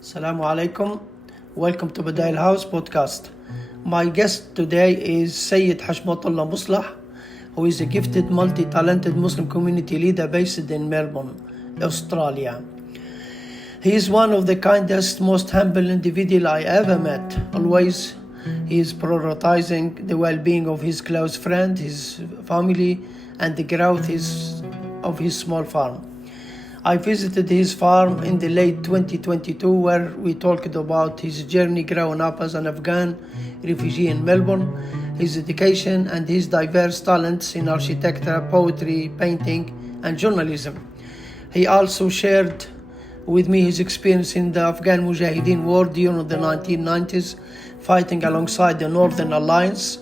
Assalamu alaikum. Welcome to Badail House podcast. My guest today is Sayed Hashmatullah Moslih, who is a gifted, multi-talented Muslim community leader based in Melbourne, Australia. He is one of the kindest, most humble individual I ever met. Always he is prioritizing the well-being of his close friend, his family, and the growth of his small farm. I visited his farm in the late 2022 where we talked about his journey growing up as an Afghan refugee in Melbourne, his education and his diverse talents in architecture, poetry, painting and journalism. He also shared with me his experience in the Afghan Mujahideen war during the 1990s, fighting alongside the Northern Alliance,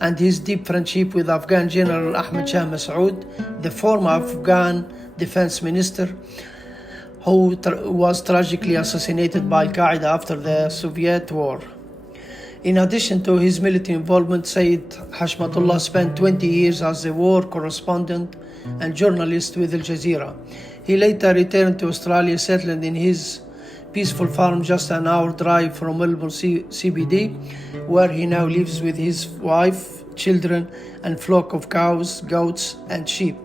and his deep friendship with Afghan General Ahmed Shah Masoud, the former Afghan Défense Minister, who was tragically assassinated by Al-Qaeda after the Soviet war. In addition to his military involvement, Sayed Hashmatullah spent 20 years as a war correspondent and journalist with Jazeera. He later returned to Australia, settling in his peaceful farm just an hour drive from Melbourne CBD, where he now lives with his wife, children, and flock of cows, goats, and sheep.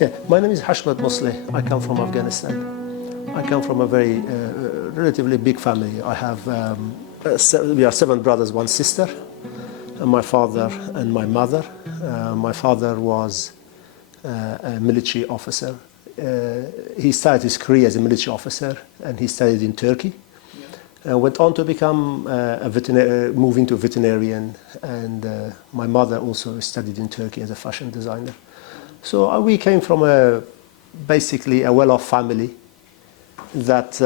Yeah, my name is Hashmat Moslih. I come from Afghanistan. I come from a very relatively big family. I have we are 7 brothers, 1 sister, and my father and my mother. My father was a military officer. He started his career as a military officer, and he studied in Turkey. Went on to become move into veterinarian, and my mother also studied in Turkey as a fashion designer. So we came from basically a well-off family that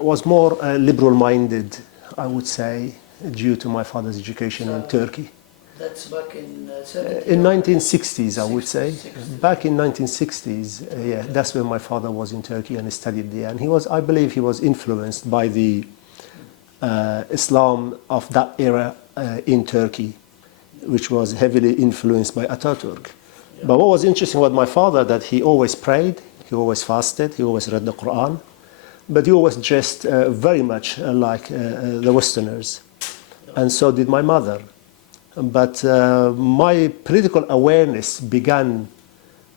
was more liberal-minded, I would say, due to my father's education in Turkey. That's back in 70s? In 1960s, I would say. Back in 1960s, yeah, that's when my father was in Turkey and he studied there. And I believe he was influenced by the Islam of that era in Turkey, which was heavily influenced by Ataturk. But what was interesting about my father, that he always prayed, he always fasted, he always read the Quran, but he always dressed very much like the Westerners. And so did my mother. But my political awareness began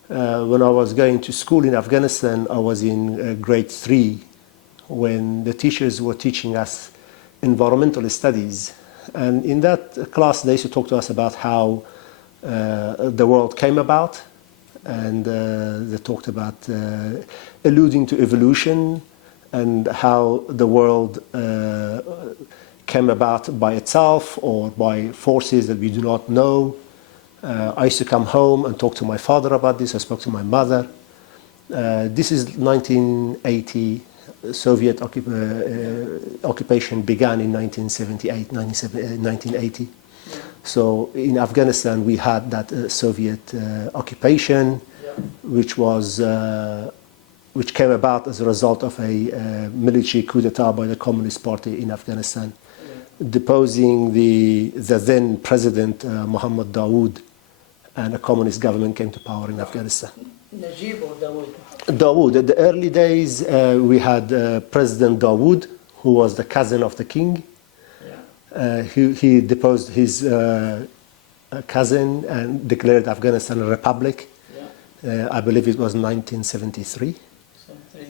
when I was going to school in Afghanistan. I was in grade 3 when the teachers were teaching us environmental studies. And in that class, they used to talk to us about how the world came about, and they talked about alluding to evolution and how the world came about by itself or by forces that we do not know. I used to come home and talk to my father about this. I spoke to my mother. This is 1980. Soviet occupation began in 1978, 1980. So in Afghanistan, we had that Soviet occupation, which came about as a result of a military coup d'etat by the Communist Party in Afghanistan, deposing the then president Muhammad Dawood, and a communist government came to power in Afghanistan. Najib or Dawood? Dawood. In the early days, we had President Dawood, who was the cousin of the king. He deposed his cousin and declared Afghanistan a republic. I believe it was 1973.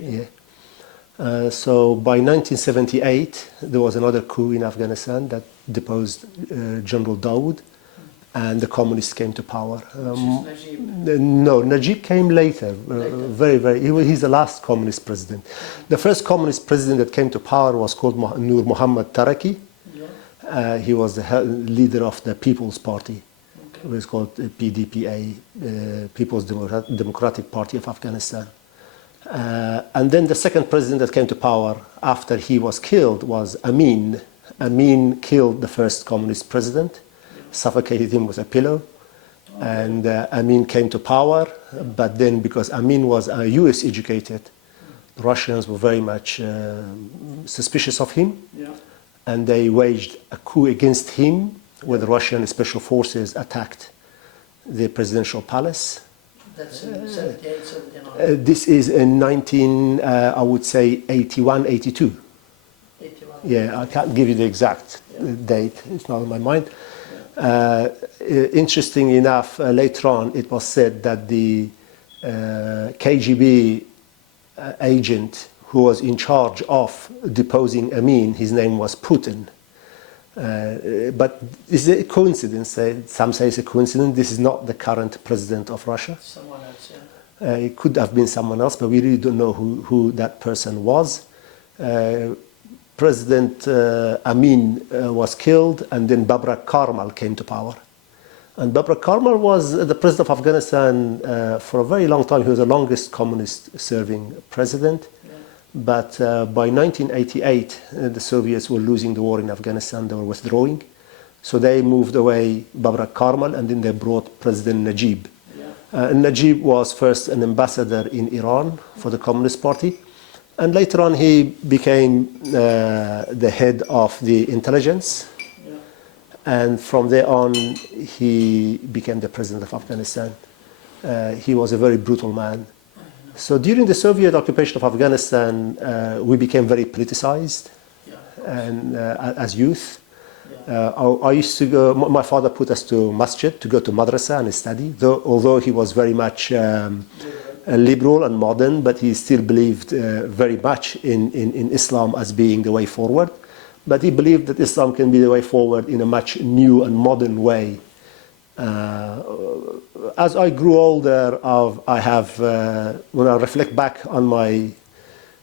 Yeah. So by 1978, there was another coup in Afghanistan that deposed General Dawood, and the communists came to power. Najib? No, Najib came later. He's the last communist president. The first communist president that came to power was called Nur Muhammad Taraki. He was the leader of the People's Party. It was called PDPA, People's Democratic Party of Afghanistan. And then the second president that came to power after he was killed was Amin. Amin killed the first communist president, suffocated him with a pillow. And Amin came to power, but then because Amin was US educated, the Russians were very much suspicious of him. And they waged a coup against him, where the Russian special forces attacked the presidential palace That's in 78, 79. This is in 19, I would say 81, 82. 81. Yeah, I can't give you the exact date. It's not on my mind. Interesting enough, later on it was said that the KGB agent who was in charge of deposing Amin, his name was Putin. But is it a coincidence? Some say it's a coincidence. This is not the current president of Russia. Someone else, It could have been someone else, but we really don't know who that person was. President Amin was killed, and then Babrak Karmal came to power. And Babrak Karmal was the president of Afghanistan for a very long time. He was the longest communist-serving president. But by 1988, the Soviets were losing the war in Afghanistan. They were withdrawing. So they moved away Babrak Karmal, and then they brought President Najib. Najib was first an ambassador in Iran for the Communist Party. And later on, he became the head of the intelligence. And from there on, he became the president of Afghanistan. He was a very brutal man. So during the Soviet occupation of Afghanistan, we became very politicized, and as youth. I used to go, my father put us to masjid, to go to madrasa and study, although he was very much liberal and modern, but he still believed very much in Islam as being the way forward. But he believed that Islam can be the way forward in a much new and modern way. As I grew older, I have, when I reflect back on my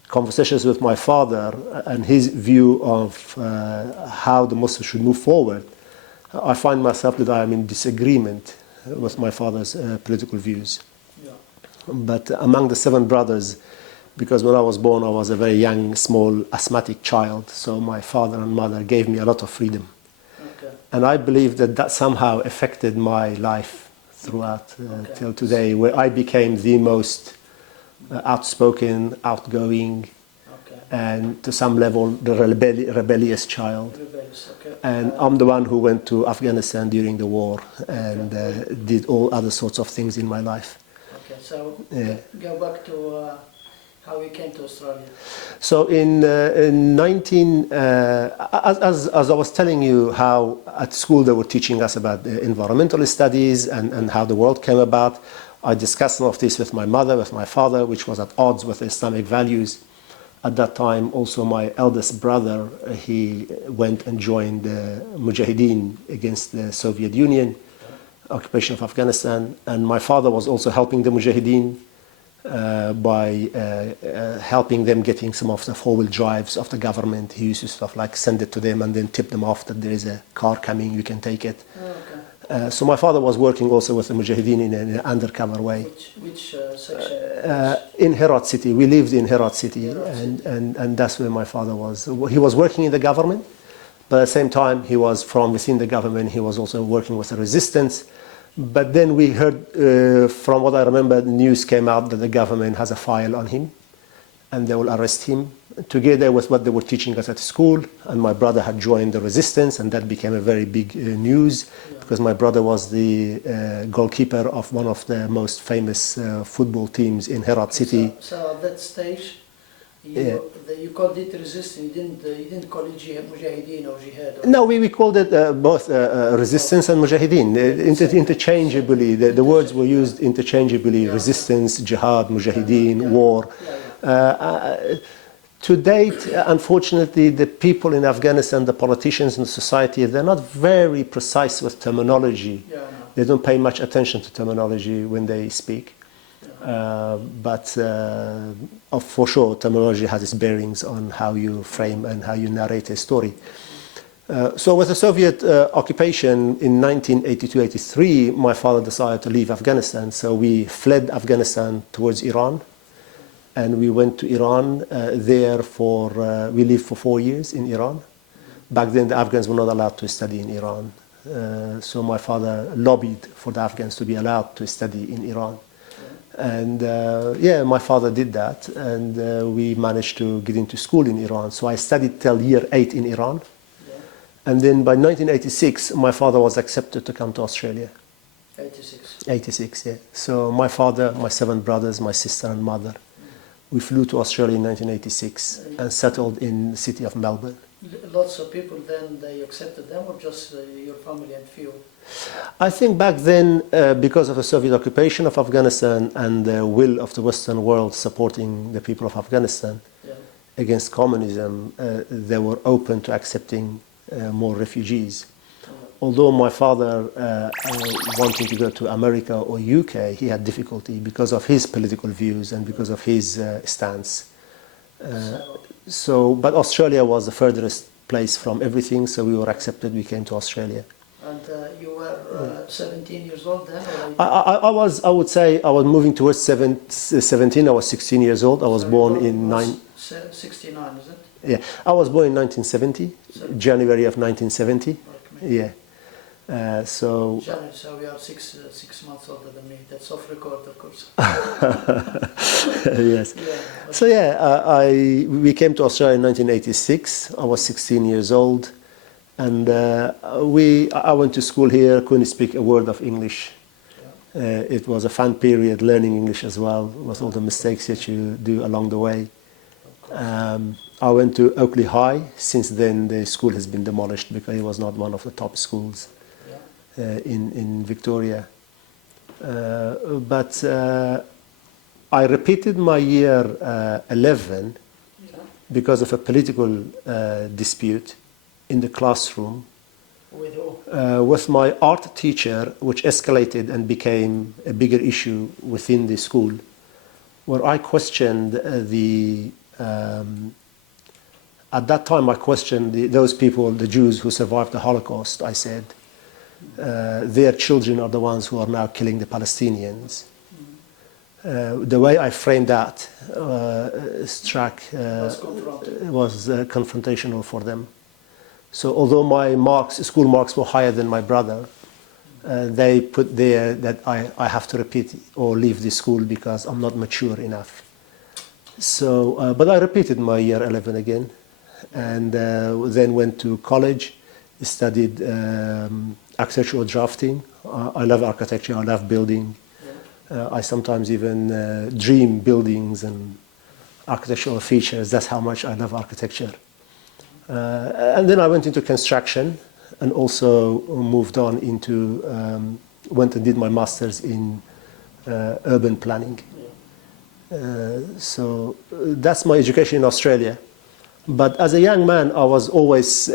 conversations with my father and his view of how the Muslims should move forward, I find myself that I am in disagreement with my father's political views. But among the 7 brothers, because when I was born, I was a very young, small, asthmatic child, so my father and mother gave me a lot of freedom. And I believe that somehow affected my life throughout till today, where I became the most outspoken, outgoing, and to some level the rebellious child. And I'm the one who went to Afghanistan during the war and did all other sorts of things in my life. Okay, so go back to how we came to Australia. So in 19, as I was telling you how at school they were teaching us about environmental studies and how the world came about, I discussed some of this with my mother, with my father, which was at odds with Islamic values. At that time, also my eldest brother, he went and joined the Mujahideen against the Soviet Union, occupation of Afghanistan. And my father was also helping the Mujahideen by helping them getting some of the four-wheel drives of the government. He used to stuff like send it to them and then tip them off that there is a car coming, you can take it. So my father was working also with the Mujahideen in an undercover way. Which section? In Herat City. We lived in Herat City, and that's where my father was. He was working in the government, but at the same time he was from within the government. He was also working with the resistance. But then we heard, from what I remember, the news came out that the government has a file on him and they will arrest him, together with what they were teaching us at school. And my brother had joined the resistance, and that became a very big news, because my brother was the goalkeeper of one of the most famous football teams in Herat City. So at that stage, you called it resistance, you didn't call it Mujahideen or Jihad? No, we called it both resistance and Mujahideen, interchangeably. The words were used interchangeably, resistance, Jihad, Mujahideen, war. To date, unfortunately, the people in Afghanistan, the politicians in society, they're not very precise with terminology. They don't pay much attention to terminology when they speak. But for sure, terminology has its bearings on how you frame and how you narrate a story. So with the Soviet occupation in 1982-83, my father decided to leave Afghanistan. So we fled Afghanistan towards Iran. And we went to Iran. We lived for 4 years in Iran. Back then, the Afghans were not allowed to study in Iran. So my father lobbied for the Afghans to be allowed to study in Iran. And my father did that, and we managed to get into school in Iran. So I studied till year 8 in Iran. And then by 1986, my father was accepted to come to Australia. 86. 86, yeah. So my father, my 7 brothers, my sister and mother, we flew to Australia in 1986 and settled in the city of Melbourne. Lots of people then, they accepted them, or just your family and few? I think back then, because of the Soviet occupation of Afghanistan and the will of the Western world supporting the people of Afghanistan against communism, they were open to accepting more refugees. Although my father, wanting to go to America or UK, he had difficulty because of his political views and because of his stance. But Australia was the furthest place from everything, so we were accepted. We came to Australia. And you were 17 years old then? I would say I was moving towards 17. I was 16 years old. I was born in 69, is it? Yeah, I was born in 1970, January of 1970. Yeah. So we are six months older than me. That's off record, of course. Yes. So we came to Australia in 1986. I was 16 years old, and I went to school here. Couldn't speak a word of English. It was a fun period, learning English as well, with all the mistakes that you do along the way. I went to Oakley High. Since then, the school has been demolished because it was not one of the top schools in Victoria. But I repeated my year 11 because of a political dispute in the classroom with who? With my art teacher, which escalated and became a bigger issue within the school, where I questioned at that time I questioned those people, the Jews who survived the Holocaust. I said, their children are the ones who are now killing the Palestinians. The way I framed that was confrontational for them. So although my school marks were higher than my brother, they put there that I have to repeat or leave the school because I'm not mature enough. So, but I repeated my year 11 again, and then went to college, studied architectural drafting. I love architecture, I love building. I sometimes even dream buildings and architectural features. That's how much I love architecture. And then I went into construction and also moved on into, went and did my master's in urban planning. So that's my education in Australia. But as a young man, I was always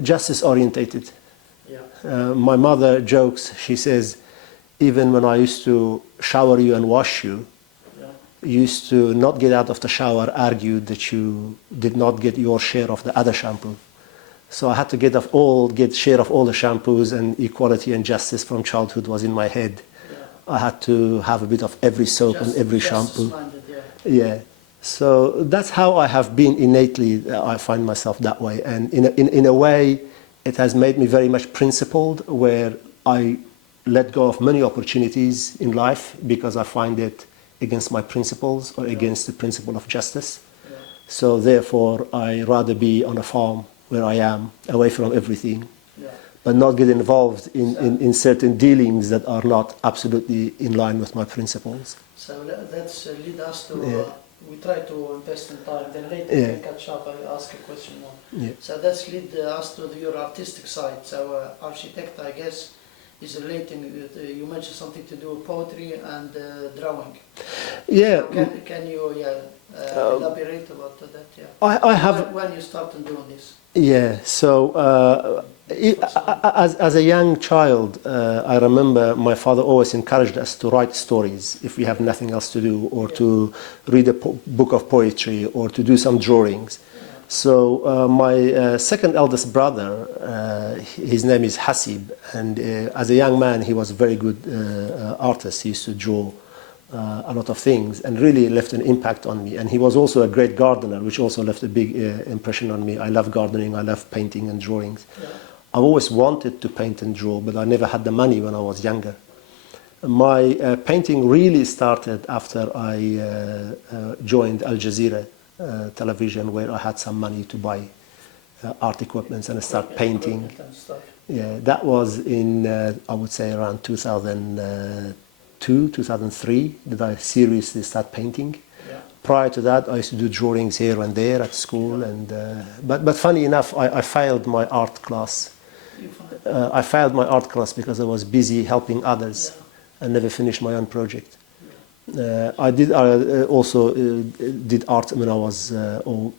justice orientated. My mother jokes, she says, even when I used to shower you and wash you, you used to not get out of the shower, argued that you did not get your share of the other shampoo. So I had to get share of all the shampoos, and equality and justice from childhood was in my head. I had to have a bit of every soap and every shampoo. So that's how I have been innately. I find myself that way, and in a way, it has made me very much principled, where I let go of many opportunities in life because I find it against my principles or against the principle of justice. So therefore, I rather be on a farm where I am, away from everything, but not get involved in certain dealings that are not absolutely in line with my principles. So that's lead us to, we try to invest in time, then later we can catch up, I ask a question more. So that's lead us to your artistic side. So architect, I guess, is relating, you mentioned something to do with poetry and drawing. Yeah. So can you elaborate about that? I have. When you started doing this? Yeah, so as a young child, I remember my father always encouraged us to write stories if we have nothing else to do, or to read a book of poetry, or to do some drawings. So my second eldest brother, his name is Hasib, and as a young man he was a very good artist. He used to draw a lot of things and really left an impact on me. And he was also a great gardener, which also left a big impression on me. I love gardening, I love painting and drawings. I've always wanted to paint and draw, but I never had the money when I was younger. My painting really started after I joined Al Jazeera television, where I had some money to buy art equipment and I started painting. And stuff. Yeah, that was in, I would say, around 2002, 2003, that I seriously started painting. Yeah. Prior to that, I used to do drawings here and there at school. And but funny enough, I failed my art class. I failed my art class because I was busy helping others and never finished my own project. I also did art when I was, or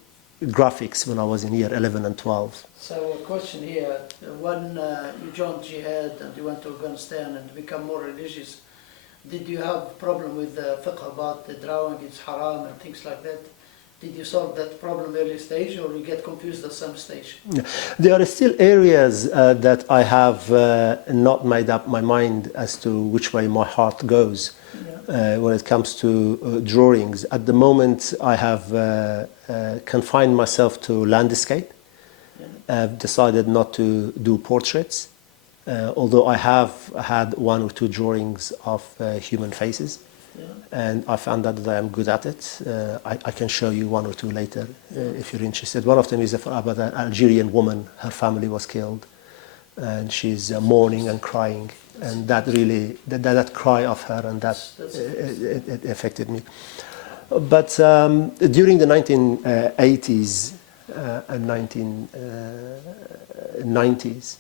graphics when I was in year 11 and 12. So a question here, when you joined Jihad and you went to Afghanistan and become more religious, did you have problem with the fiqh about the drawing, it's haram and things like that? Did you solve that problem early stage or you get confused at some stage? There are still areas that I have not made up my mind as to which way my heart goes when it comes to drawings. At the moment, I have confined myself to landscape. I've decided not to do portraits, although I have had one or two drawings of human faces. And I found out that I am good at it. I can show you one or two later if you're interested. One of them is about an Algerian woman. Her family was killed, and she's mourning and crying. And that really, that cry of her, and that it affected me. But during the 1980s and 1990s,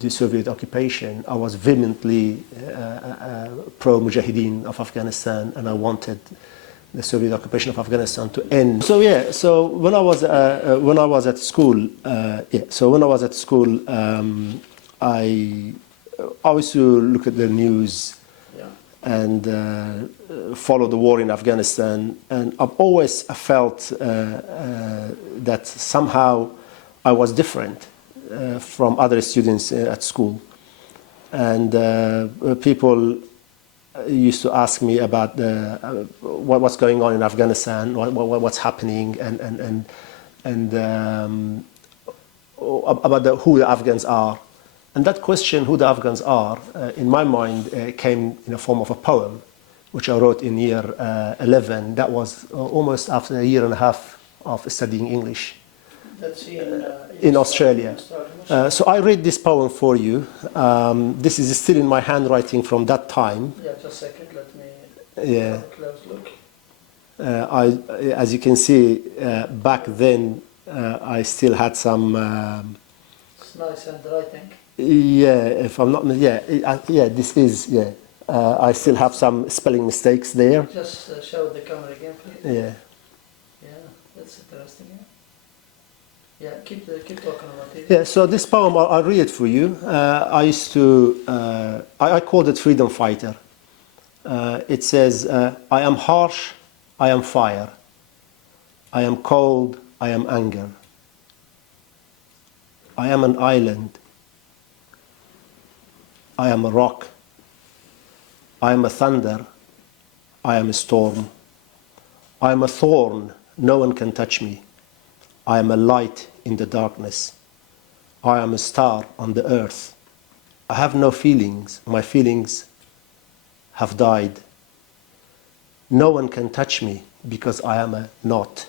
the Soviet occupation, I was vehemently pro-Mujahideen of Afghanistan, and I wanted the Soviet occupation of Afghanistan to end. So when I was at school, I used to look at the news and follow the war in Afghanistan, and I've always felt that somehow I was different from other students at school. And people used to ask me about what's going on in Afghanistan, what's happening, and about who the Afghans are. And that question, who the Afghans are, in my mind came in the form of a poem, which I wrote in year 11. That was almost after a year and a half of studying English. That's in Australia. So I read this poem for you. This is still in my handwriting from that time. Yeah, just a second, let me Yeah. have a close look. As you can see, back then I still had some. It's nice handwriting. If I'm not, this is, I still have some spelling mistakes there. Just show the camera again, please. Yeah. Yeah, that's interesting. Yeah, keep talking about it. Yeah, so this poem, I'll read it for you. I used to, I called it Freedom Fighter. It says, I am harsh, I am fire. I am cold, I am anger. I am an island. I am a rock. I am a thunder. I am a storm. I am a thorn. No one can touch me. I am a light in the darkness. I am a star on the earth. I have no feelings. My feelings have died. No one can touch me because I am a knot.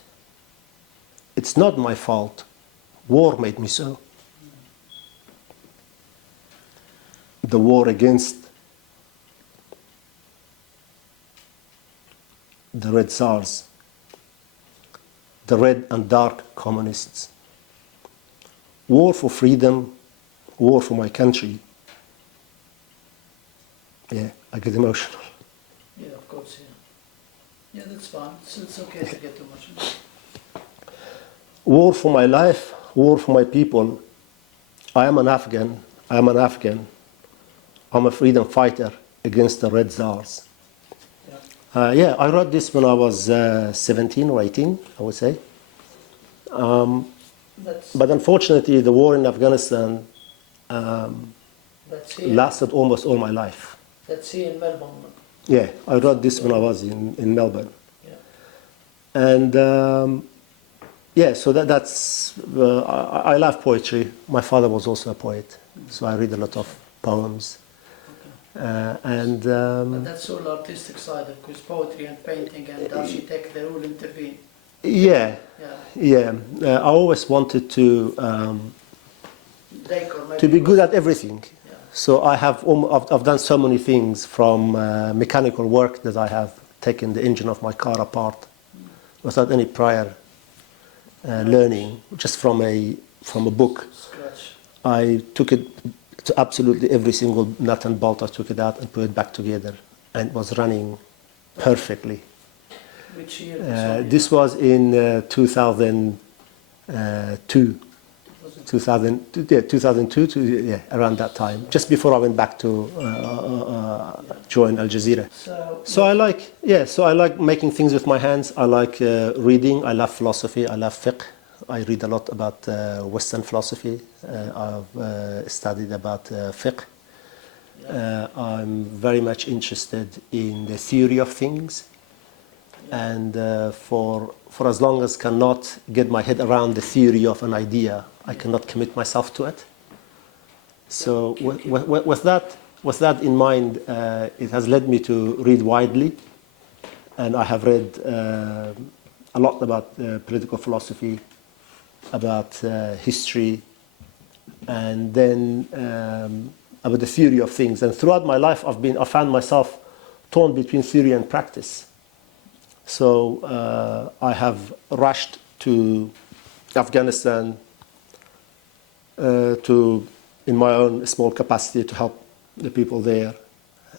It's not my fault. War made me so. The war against the Red Tsars, the red and dark communists. War for freedom, war for my country. Yeah, I get emotional. Yeah, of course, yeah. Yeah, that's fine. It's okay to get emotional. War for my life, war for my people. I am an Afghan. I am an Afghan. I'm a freedom fighter against the Red Tsars. I wrote this when I was 17 or 18, I would say. But unfortunately, the war in Afghanistan lasted almost all my life. That's here in Melbourne. Yeah, I wrote this when I was in Melbourne. Yeah. And so that's, I love poetry. My father was also a poet, so I read a lot of poems. But that's all artistic side, of course, poetry and painting and architect, they all intervene. Yeah, Yeah. yeah. I always wanted to be good at everything. Yeah. So I've done so many things from mechanical work that I have taken the engine of my car apart without any prior learning, just from a book. Scratch. I took it to absolutely every single nut and bolt. I took it out and put it back together, and it was running perfectly. Which year? This was in 2002. 2002 around that time, just before I went back to join Al Jazeera. So I like making things with my hands. I like reading. I love philosophy. I love fiqh. I read a lot about Western philosophy. I've studied about fiqh. I'm very much interested in the theory of things, and for as long as cannot get my head around the theory of an idea, I cannot commit myself to it. So with that in mind, it has led me to read widely, and I have read a lot about political philosophy, about history, and then about the theory of things. And throughout my life, I found myself torn between theory and practice. So I have rushed to Afghanistan in my own small capacity to help the people there.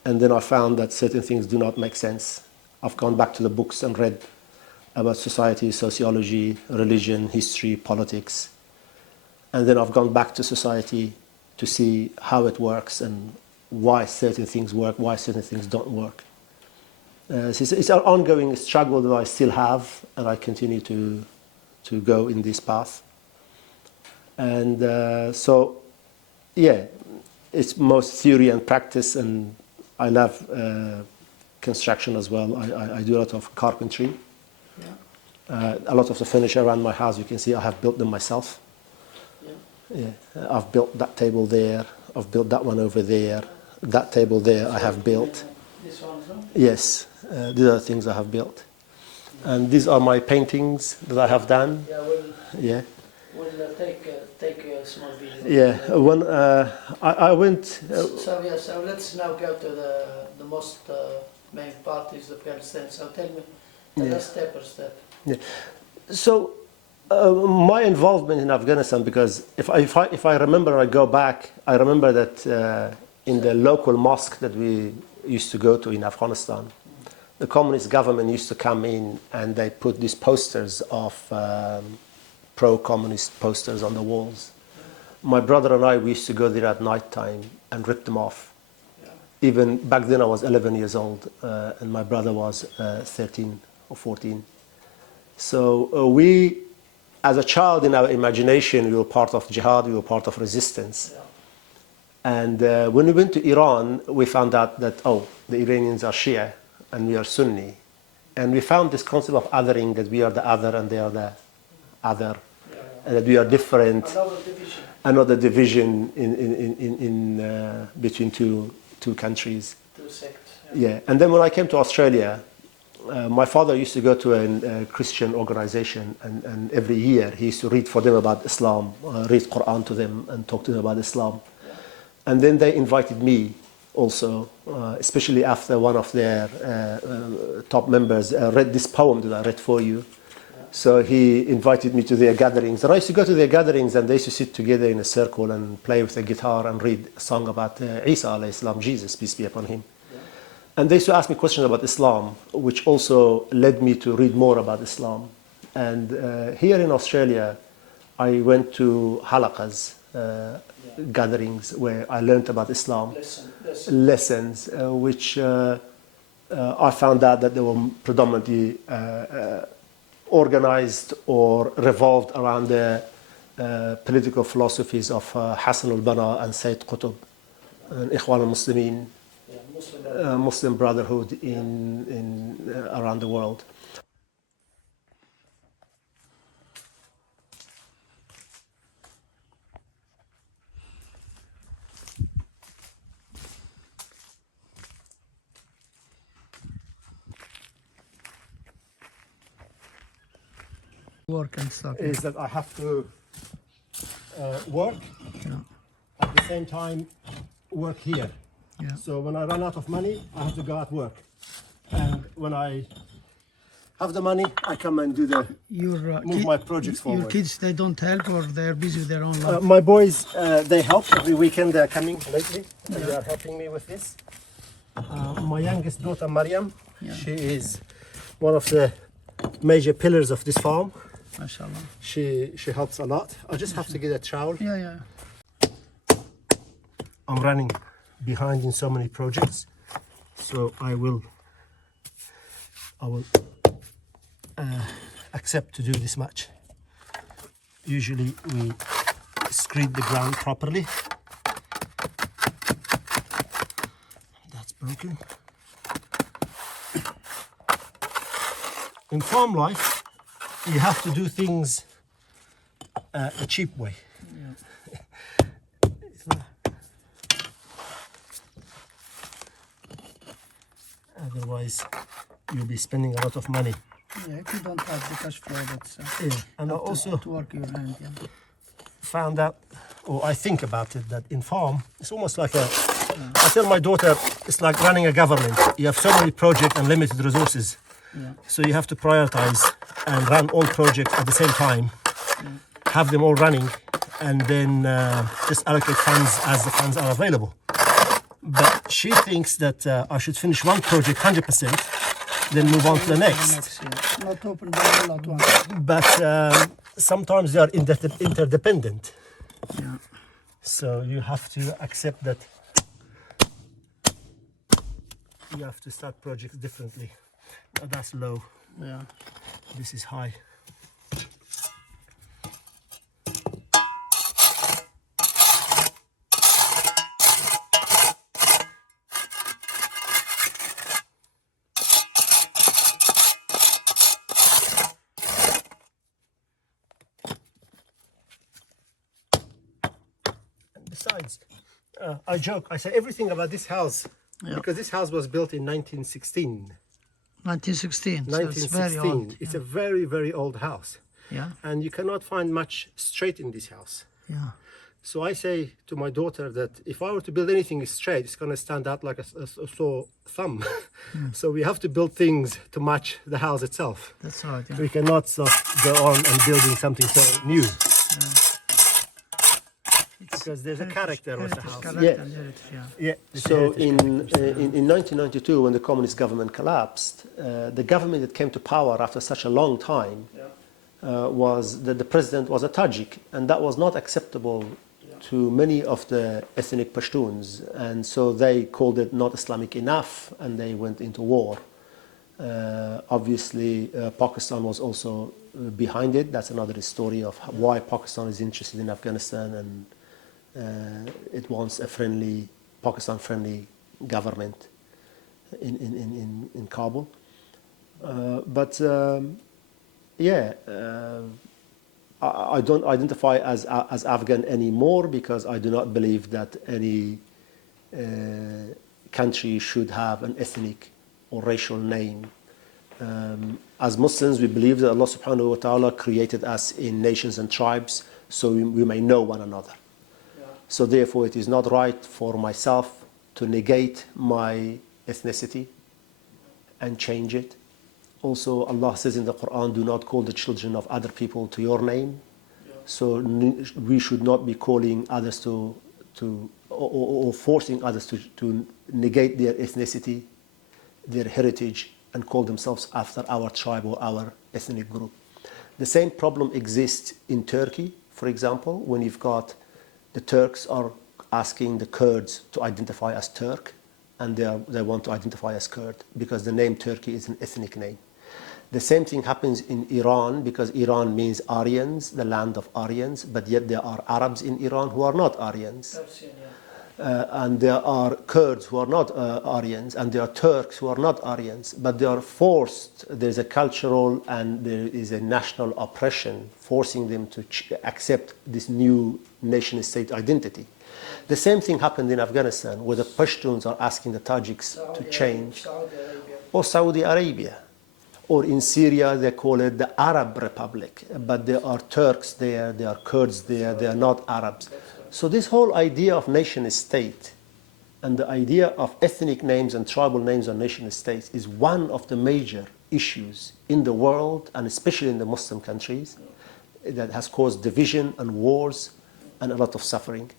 And then I found that certain things do not make sense. I've gone back to the books and read about society, sociology, religion, history, politics. And then I've gone back to society to see how it works and why certain things work, why certain things don't work. It's an ongoing struggle that I still have, and I continue to go in this path. And it's most theory and practice, and I love construction as well. I do a lot of carpentry. Yeah. A lot of the furniture around my house, you can see I have built them myself. Yeah. I've built that table there. I've built that one over there. That table there I have built. This one, no? Yes, these are the things I have built. And these are my paintings that I have done. Yeah, we'll take a small video. Yeah, when I went... So let's now go to the most main part is Afghanistan. So tell us step by step. Yeah. So my involvement in Afghanistan, because if I remember, I go back, I remember that in the local mosque that we used to go to in Afghanistan, the communist government used to come in and they put these posters of pro-communist posters on the walls. My brother and I, we used to go there at night time and rip them off. Yeah. Even back then I was 11 years old and my brother was 13 or 14. So we, as a child in our imagination, we were part of Jihad, we were part of resistance. Yeah. And when we went to Iran, we found out that, the Iranians are Shia and we are Sunni. And we found this concept of othering, that we are the other and they are the other, and that we are different. Another division in between two countries. Two sects. Yeah. And then when I came to Australia, my father used to go to a Christian organization, and every year he used to read for them about Islam, read Quran to them and talk to them about Islam. Yeah. And then they invited me also, especially after one of their top members read this poem that I read for you. So he invited me to their gatherings. And I used to go to their gatherings and they used to sit together in a circle and play with a guitar and read a song about Isa alayhi salam, Jesus, peace be upon him. Yeah. And they used to ask me questions about Islam, which also led me to read more about Islam. And here in Australia, I went to halaqas, gatherings, where I learned about Islam. Lessons, which I found out that they were predominantly organized or revolved around the political philosophies of Hassan al-Banna and Sayyid Qutb and Ikhwan al-Muslimin, Muslim Brotherhood in around the world. work and stuff. is that I have to work at the same time work here. Yeah. So when I run out of money, I have to go at work. And when I have the money, I come and do the move my projects forward. Your kids, they don't help, or they're busy with their own life? My boys, they help every weekend. They're coming lately. And they are helping me with this. My youngest daughter, Mariam, she is one of the major pillars of this farm. MashaAllah. She helps a lot. I just have to get a trowel. Yeah. I'm running behind in so many projects, so I will accept to do this much. Usually we screed the ground properly. That's broken. In farm life, you have to do things a cheap way. It's not. Otherwise, you'll be spending a lot of money. Yeah, if you don't have the cash flow, that's And I also to work your hand. found out, or I think about it, that in farm, it's almost like I tell my daughter, it's like running a government. You have so many projects and limited resources. So you have to prioritize and run all projects at the same time, have them all running, and then just allocate funds as the funds are available. But she thinks that I should finish one project 100%, then move on to the next. Not open by all at once. But sometimes they are interdependent. Yeah. So you have to accept that you have to start projects differently. That's low. Yeah. This is high. And besides, I joke, I say everything about this house, because this house was built in 1916. 1916. So it's 1916. very old. It's a very, very old house. Yeah. And you cannot find much straight in this house. Yeah. So I say to my daughter that if I were to build anything straight, it's going to stand out like a sore thumb. So we have to build things to match the house itself. That's right. Yeah. We cannot go on and building something so new. Because there's a character with the house. Yeah. So in 1992, when the communist government collapsed, the government that came to power after such a long time was that the president was a Tajik, and that was not acceptable to many of the ethnic Pashtuns, and so they called it not Islamic enough, and they went into war. Obviously, Pakistan was also behind it. That's another story of why Pakistan is interested in Afghanistan, and it wants a friendly, Pakistan-friendly government in Kabul. I don't identify as Afghan anymore because I do not believe that any country should have an ethnic or racial name. As Muslims, we believe that Allah subhanahu wa ta'ala created us in nations and tribes so we may know one another. So therefore, it is not right for myself to negate my ethnicity and change it. Also, Allah says in the Quran, do not call the children of other people to your name. So we should not be calling others or forcing others to negate their ethnicity, their heritage, and call themselves after our tribe or our ethnic group. The same problem exists in Turkey, for example, when you've got the Turks are asking the Kurds to identify as Turk, and they want to identify as Kurd because the name Turkey is an ethnic name. The same thing happens in Iran because Iran means Aryans, the land of Aryans, but yet there are Arabs in Iran who are not Aryans. And there are Kurds who are not Aryans, and there are Turks who are not Aryans, but they are forced. There's a cultural and there is a national oppression forcing them to accept this new nation-state identity. The same thing happened in Afghanistan, where the Pashtuns are asking the Tajiks to change, or Saudi Arabia, Or in Syria, they call it the Arab Republic, but there are Turks there, there are Kurds there, they are not Arabs. So this whole idea of nation state and the idea of ethnic names and tribal names on nation states is one of the major issues in the world, and especially in the Muslim countries, that has caused division and wars and a lot of suffering.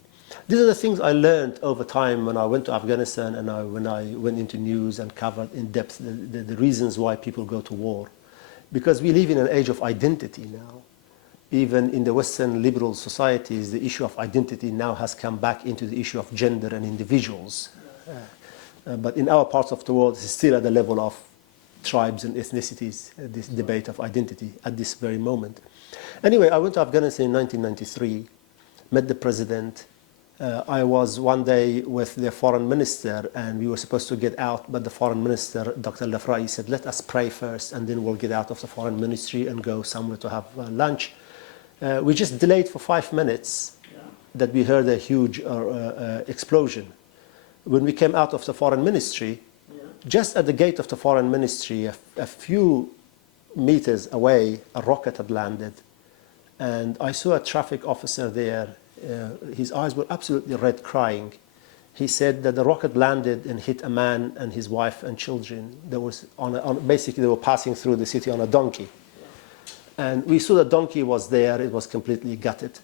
These are the things I learned over time when I went to Afghanistan and when I went into news and covered in depth the reasons why people go to war. Because we live in an age of identity now. Even in the Western liberal societies, the issue of identity now has come back into the issue of gender and individuals. But in our parts of the world, it's still at the level of tribes and ethnicities, this debate of identity at this very moment. Anyway, I went to Afghanistan in 1993, met the president. I was one day with the foreign minister, and we were supposed to get out, but the foreign minister, Dr. Lafrai, said, let us pray first, and then we'll get out of the foreign ministry and go somewhere to have lunch. We just delayed for 5 minutes that we heard a huge explosion. When we came out of the foreign ministry, just at the gate of the foreign ministry, a few meters away, a rocket had landed. And I saw a traffic officer there. His eyes were absolutely red, crying. He said that the rocket landed and hit a man and his wife and children. Basically, they were passing through the city on a donkey. And we saw the donkey was there. It was completely gutted.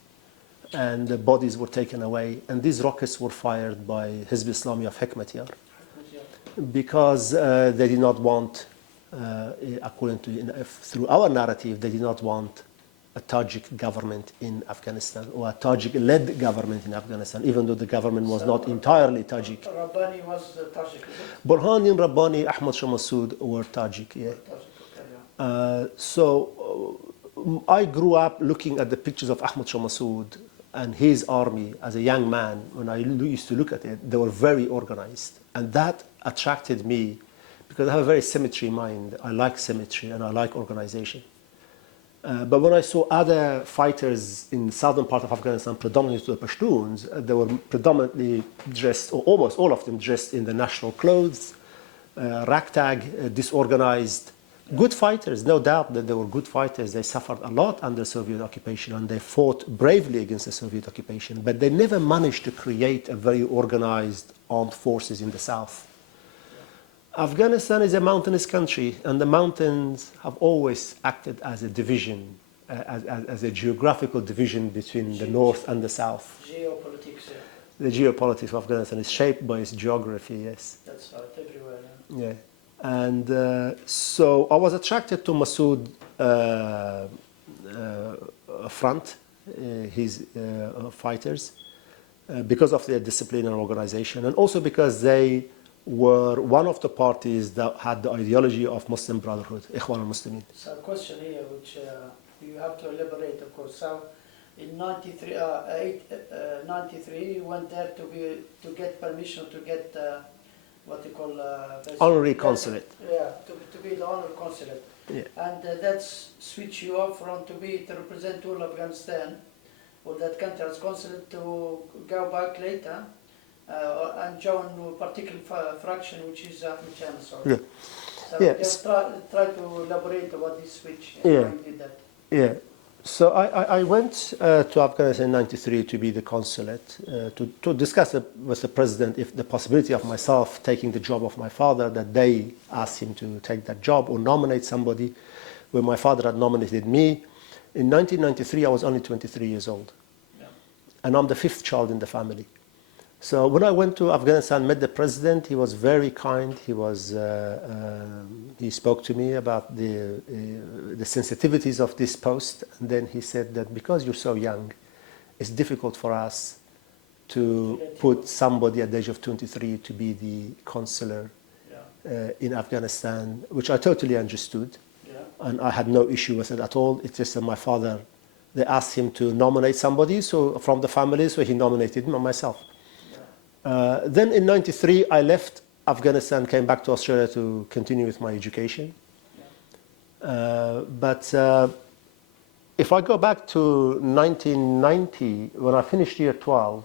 And the bodies were taken away. And these rockets were fired by Hizb Islami of Hekmatyar. Because they did not want, according to, through our narrative, they did not want a Tajik government in Afghanistan, or a Tajik-led government in Afghanistan, even though the government was not entirely Tajik. Rabbani was Tajik, is it? Burhanuddin Rabbani, Ahmed Shah Masoud were Tajik, yeah. I grew up looking at the pictures of Ahmed Shah Masoud and his army as a young man. When I used to look at it, they were very organized. And that attracted me because I have a very symmetry mind. I like symmetry and I like organization. But when I saw other fighters in the southern part of Afghanistan, predominantly the Pashtuns, they were predominantly dressed, or almost all of them dressed in the national clothes, ragtag, disorganized. Good fighters, no doubt that they were good fighters. They suffered a lot under Soviet occupation and they fought bravely against the Soviet occupation, but they never managed to create a very organized armed forces in the south. Afghanistan is a mountainous country, and the mountains have always acted as a division, as a geographical division between the north and the south. Geopolitics. The geopolitics of Afghanistan is shaped by its geography, yes. That's right, everywhere. Yeah. And so I was attracted to Massoud front, his fighters, because of their discipline and organization, and also because they were one of the parties that had the ideology of Muslim Brotherhood, Ikhwan al-Muslimin. So a question here, which you have to elaborate, of course. So in 93, you went there to get permission to get what you call honorary consulate. Yeah, to be the honorary consulate. Yeah. And that's switch you off from to represent all Afghanistan or that country as consulate to go back later and join a particular fraction, which is Ahmed Shah. Yeah. So Yeah. just try to elaborate about this switch. Yeah. How you did that. Yeah. So I went to Afghanistan in 93 to be the consulate, to discuss with the president if the possibility of myself taking the job of my father, that they asked him to take that job or nominate somebody, where my father had nominated me. In 1993, I was only 23 years old. Yeah. And I'm the fifth child in the family. So when I went to Afghanistan, met the president, he was very kind. He spoke to me about the sensitivities of this post. And then he said that because you're so young, it's difficult for us to put somebody at the age of 23 to be the consular in Afghanistan, which I totally understood. Yeah. And I had no issue with it at all. It's just that my father, they asked him to nominate somebody from the family, so he nominated me and myself. Then in 93, I left Afghanistan, came back to Australia to continue with my education. But if I go back to 1990, when I finished year 12,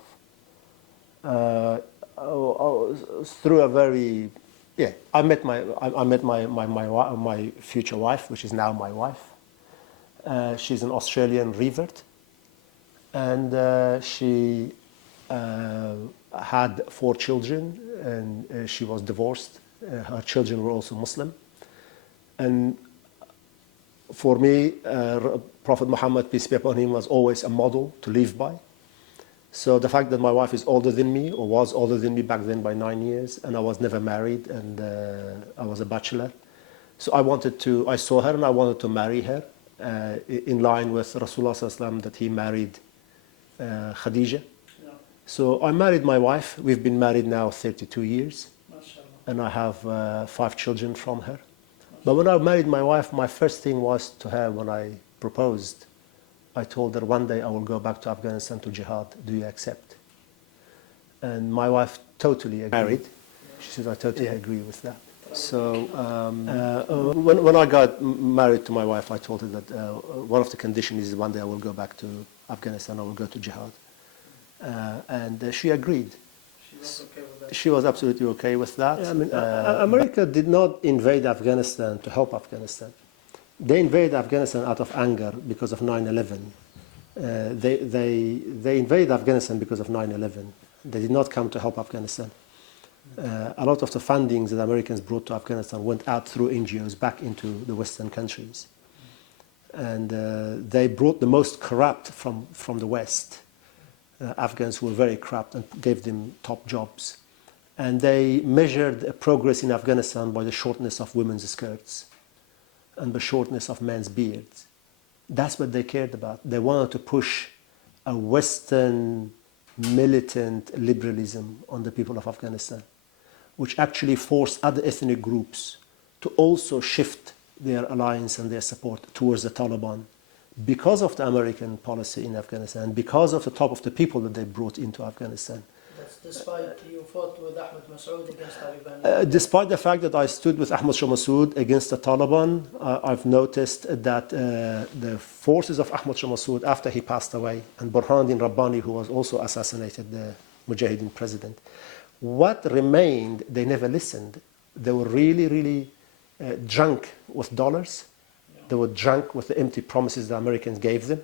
I was through a very Yeah, I met my future wife, which is now my wife. She's an Australian revert, and she had 4 children, and she was divorced. Her children were also Muslim. And for me, Prophet Muhammad, peace be upon him, was always a model to live by. So the fact that my wife is older than me, or was older than me back then by 9 years, and I was never married, and I was a bachelor. So I saw her and I wanted to marry her, in line with Rasulullah Sallallahu Alaihi Wasallam, that he married Khadija. Yeah. So I married my wife. We've been married now 32 years. Mashallah. And I have 5 children from her. Mashallah. But when I married my wife, my first thing was to her, when I proposed, I told her, one day I will go back to Afghanistan to jihad. Do you accept? And my wife totally agreed. She said, I totally agree with that. So when I got married to my wife, I told her that one of the conditions is one day I will go back to Afghanistan, I will go to jihad. And she agreed. She was okay with that? She was absolutely okay with that. Yeah, I mean, America did not invade Afghanistan to help Afghanistan. They invaded Afghanistan out of anger because of 9/11. They invaded Afghanistan because of 9/11. They did not come to help Afghanistan. A lot of the fundings that Americans brought to Afghanistan went out through NGOs back into the Western countries. And they brought the most corrupt from the West. Afghans who were very corrupt, and gave them top jobs. And they measured progress in Afghanistan by the shortness of women's skirts and the shortness of men's beards. That's what they cared about. They wanted to push a Western militant liberalism on the people of Afghanistan, which actually forced other ethnic groups to also shift their alliance and their support towards the Taliban because of the American policy in Afghanistan, because of the top of the people that they brought into Afghanistan. That's despite you fought with Ahmed Masoud against Taliban? Despite the fact that I stood with Ahmed Shah Massoud against the Taliban, I've noticed that the forces of Ahmed Shah Massoud, after he passed away, and Burhanuddin Rabbani, who was also assassinated, the Mujahideen president, what remained, they never listened. They were really, really drunk with dollars. They were drunk with the empty promises the Americans gave them.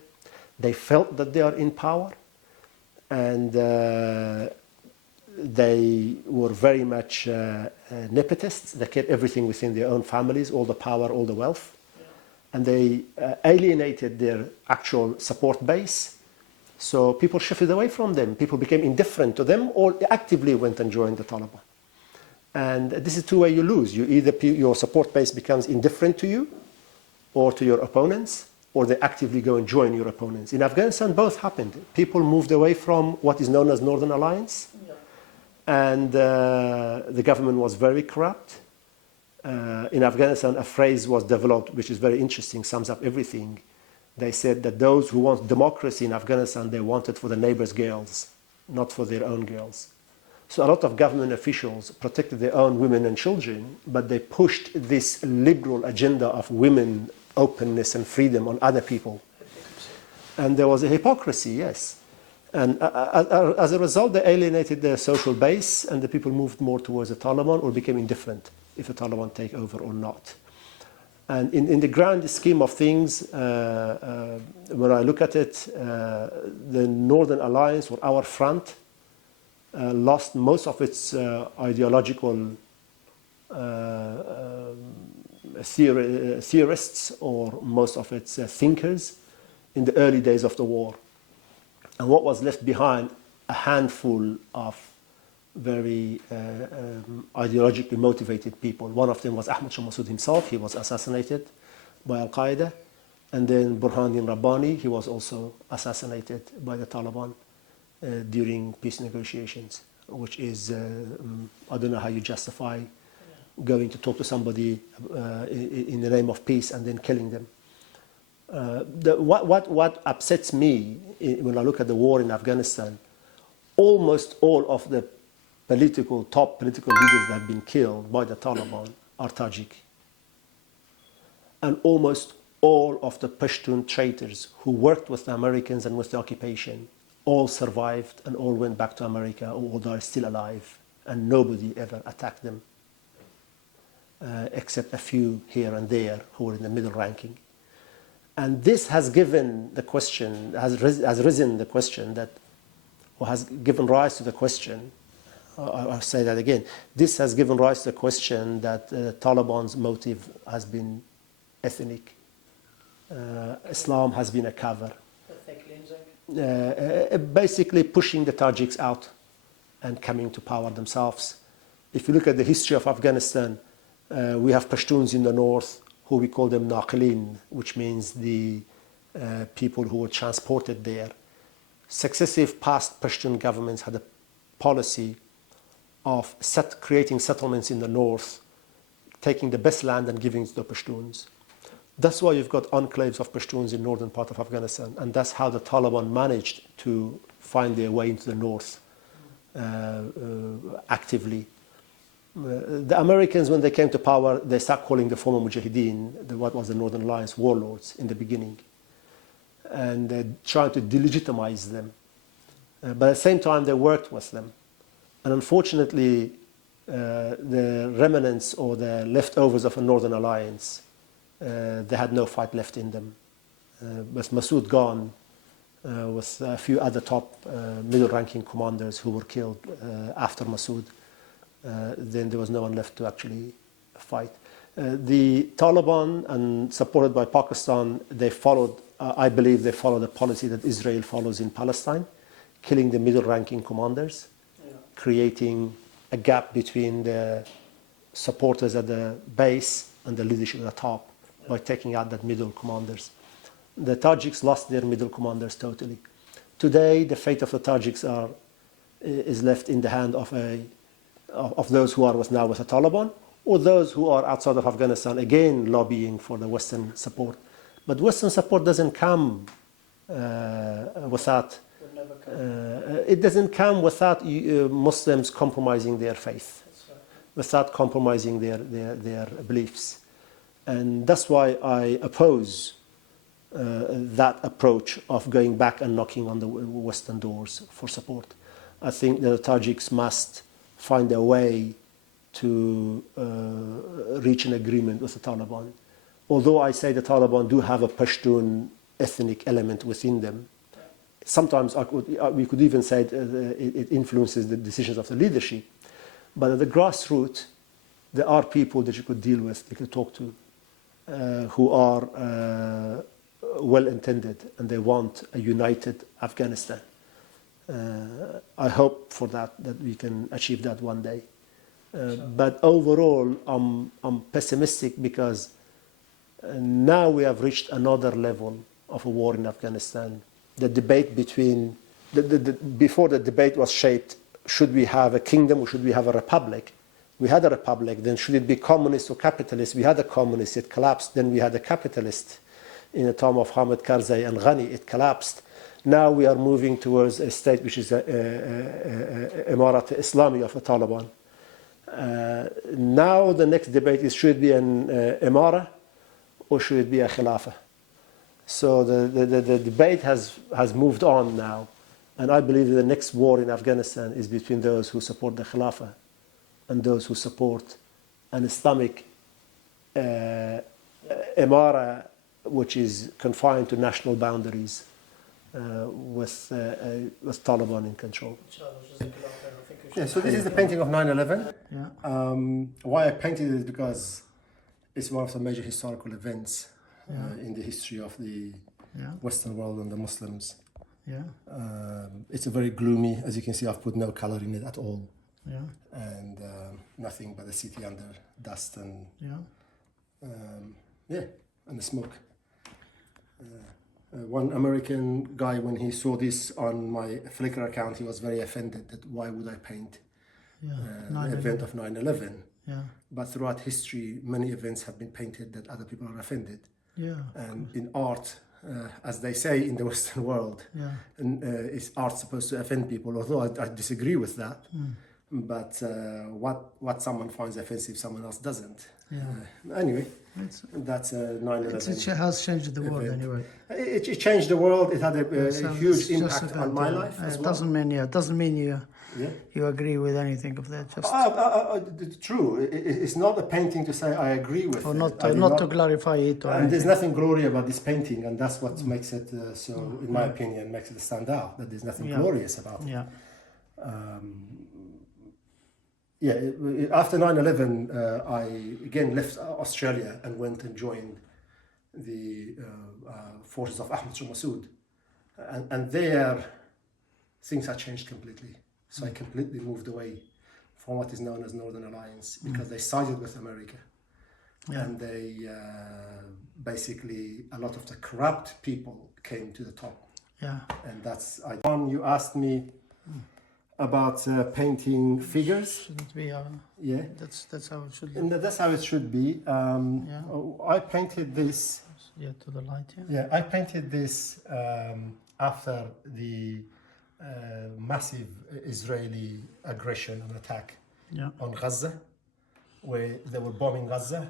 They felt that they are in power, and they were very much nepotists. They kept everything within their own families, all the power, all the wealth. Yeah. And they alienated their actual support base. So people shifted away from them. People became indifferent to them, or actively went and joined the Taliban. And this is two ways you lose. Your support base becomes indifferent to you, or to your opponents, or they actively go and join your opponents. In Afghanistan, both happened. People moved away from what is known as Northern Alliance, and the government was very corrupt. In Afghanistan, a phrase was developed which is very interesting, sums up everything. They said that those who want democracy in Afghanistan, they want it for the neighbors' girls, not for their own girls. So a lot of government officials protected their own women and children, but they pushed this liberal agenda of women, openness and freedom on other people. And there was a hypocrisy, yes. And as a result, they alienated their social base, and the people moved more towards the Taliban, or became indifferent if the Taliban take over or not. And in the grand scheme of things, when I look at it, the Northern Alliance, or our front, lost most of its ideological theorists, or most of its thinkers in the early days of the war. And what was left behind, a handful of very ideologically motivated people. One of them was Ahmed Shah Massoud himself. He was assassinated by Al-Qaeda. And then Burhanuddin Rabbani, he was also assassinated by the Taliban during peace negotiations, which is, I don't know how you justify going to talk to somebody in the name of peace and then killing them. What upsets me when I look at the war in Afghanistan, almost all of the top political leaders that have been killed by the Taliban are Tajik. And almost all of the Pashtun traitors who worked with the Americans and with the occupation all survived and all went back to America, or they are still alive, and nobody ever attacked them. except a few here and there who were in the middle ranking. And this has given the question, has risen the question that, or has given rise to the question, I'll say that again, this has given rise to the question that Taliban's motive has been ethnic. Islam has been a cover. Basically pushing the Tajiks out and coming to power themselves. If you look at the history of Afghanistan, we have Pashtuns in the north, who we call them Naqilin, which means the people who were transported there. Successive past Pashtun governments had a policy of creating settlements in the north, taking the best land and giving it to the Pashtuns. That's why you've got enclaves of Pashtuns in northern part of Afghanistan, and that's how the Taliban managed to find their way into the north actively. The Americans, when they came to power, they started calling the former Mujahideen, what was the Northern Alliance, warlords in the beginning, and they tried to delegitimize them. But at the same time, they worked with them. And unfortunately, the remnants or the leftovers of a Northern Alliance, they had no fight left in them. With Massoud gone, with a few other top middle-ranking commanders who were killed after Masoud, then there was no one left to actually fight. The Taliban, and supported by Pakistan, they followed, I believe they followed a policy that Israel follows in Palestine, killing the middle-ranking commanders, creating a gap between the supporters at the base and the leadership at the top by taking out the middle commanders. The Tajiks lost their middle commanders totally. Today, the fate of the Tajiks is left in the hand of those who are now with the Taliban, or those who are outside of Afghanistan, again lobbying for the Western support. But Western support doesn't come without. It doesn't come without Muslims compromising their faith, without compromising their beliefs. And that's why I oppose that approach of going back and knocking on the Western doors for support. I think the Tajiks must find a way to reach an agreement with the Taliban. Although I say the Taliban do have a Pashtun ethnic element within them, sometimes we could even say it influences the decisions of the leadership. But at the grassroots, there are people that you could deal with, you could talk to, who are well-intended, and they want a united Afghanistan. I hope for that we can achieve that one day. But overall, I'm pessimistic because now we have reached another level of a war in Afghanistan. The debate before the debate was shaped, should we have a kingdom or should we have a republic? We had a republic, then should it be communist or capitalist? We had a communist, it collapsed. Then we had a capitalist in the time of Hamid Karzai and Ghani, it collapsed. Now we are moving towards a state which is Imarat Islami of the Taliban. Now the next debate is, should it be an Imara or should it be a Khilafah? So the debate has moved on now. And I believe that the next war in Afghanistan is between those who support the Khilafah and those who support an Islamic Imara which is confined to national boundaries with Taliban in control. Yeah, so this is the painting of 9/11. Yeah. Why I painted it is because it's one of the major historical events in the history of the Western world and the Muslims. Yeah. It's a very gloomy, as you can see, I've put no color in it at all. Yeah. And nothing but the city under dust and and the smoke. One American guy, when he saw this on my Flickr account, he was very offended that why would I paint the event of 9/11? Yeah. But throughout history, many events have been painted that other people are offended. Yeah. And in art, as they say in the Western world, is art supposed to offend people? Although I disagree with that. But what someone finds offensive, someone else doesn't. Yeah. Anyway, that's 9/11. It has changed the world anyway. It changed the world. It had a huge impact on my life as well. It doesn't mean Yeah. you agree with anything of that. Just True. It's not a painting to say I agree with or it. not I to, did not to clarify it or And there's anything. nothing glorious about this painting, and that's what makes it in my opinion, makes it stand out. That there's nothing Yeah. glorious about it. Yeah. After 9/11, I again left Australia and went and joined the forces of Ahmed Shah Masoud, and there things had changed completely. So I completely moved away from what is known as Northern Alliance because they sided with America, and they basically a lot of the corrupt people came to the top. Yeah. And that's you asked me about painting figures. Shouldn't be. Yeah, That's how it should be. and that's how it should be. I painted this. Yeah, to the light. Yeah. Yeah, I painted this after the massive Israeli aggression and attack Yeah. on Gaza, where they were bombing Gaza.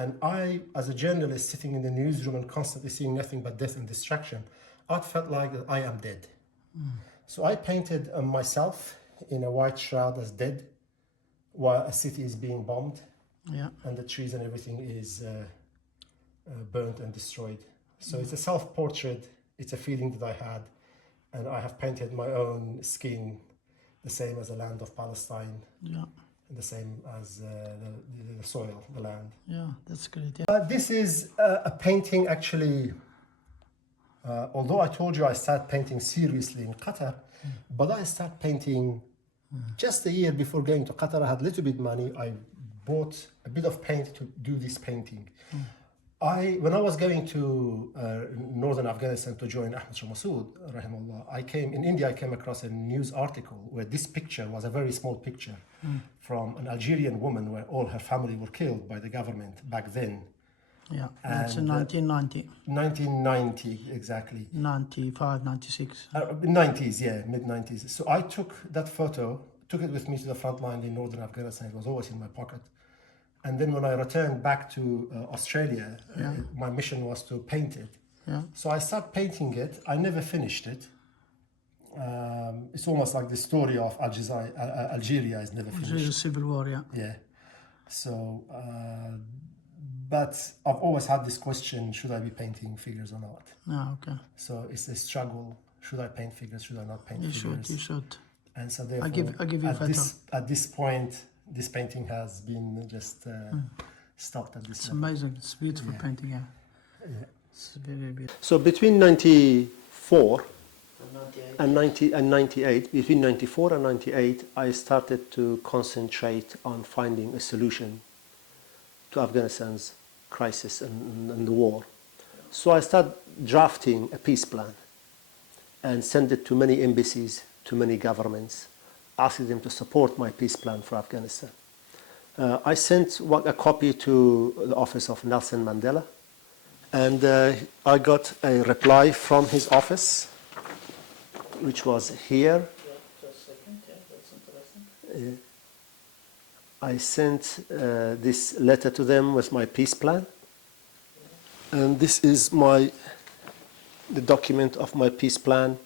And I, as a journalist sitting in the newsroom and constantly seeing nothing but death and destruction, I felt like that I am dead. So I painted myself in a white shroud as dead while a city is being bombed Yeah. and the trees and everything is burnt and destroyed. So it's a self-portrait, it's a feeling that I had, and I have painted my own skin the same as the land of Palestine, Yeah. and the same as the soil, the land. Yeah. That's great. Yeah. This is a painting actually, although I told you I started painting seriously in Qatar, but I started painting just a year before going to Qatar. I had a little bit money. I bought a bit of paint to do this painting. When I was going to northern Afghanistan to join Ahmed Shah Massoud, rahimahullah, in India I came across a news article where this picture was a very small picture from an Algerian woman where all her family were killed by the government back then. Yeah. That's in And, 1990. 1990, exactly. 95, 96. 90s, yeah, mid-90s. So I took that photo, took it with me to the front line in northern Afghanistan. It was always in my pocket. And then when I returned back to Australia, my mission was to paint it. Yeah. So I started painting it. I never finished it. It's almost like the story of Algeria is never It's finished. a civil war. Yeah. Yeah. So, but I've always had this question, should I be painting figures or not? Ah, okay. So it's a struggle. Should I paint figures? Should I not paint You figures? should. You should. And so therefore, I give you a photo. at this point, this painting has been just stopped at this It's level. amazing. It's beautiful painting. Yeah. It's very, very beautiful. So between 94 and 98, between 94 and 98, I started to concentrate on finding a solution to Afghanistan's crisis and the war. So I started drafting a peace plan and sent it to many embassies, to many governments, asking them to support my peace plan for Afghanistan. I sent a copy to the office of Nelson Mandela, and I got a reply from his office, which was here. Just a second. Yeah, that's interesting. I sent this letter to them with my peace plan, and this is the document of my peace plan,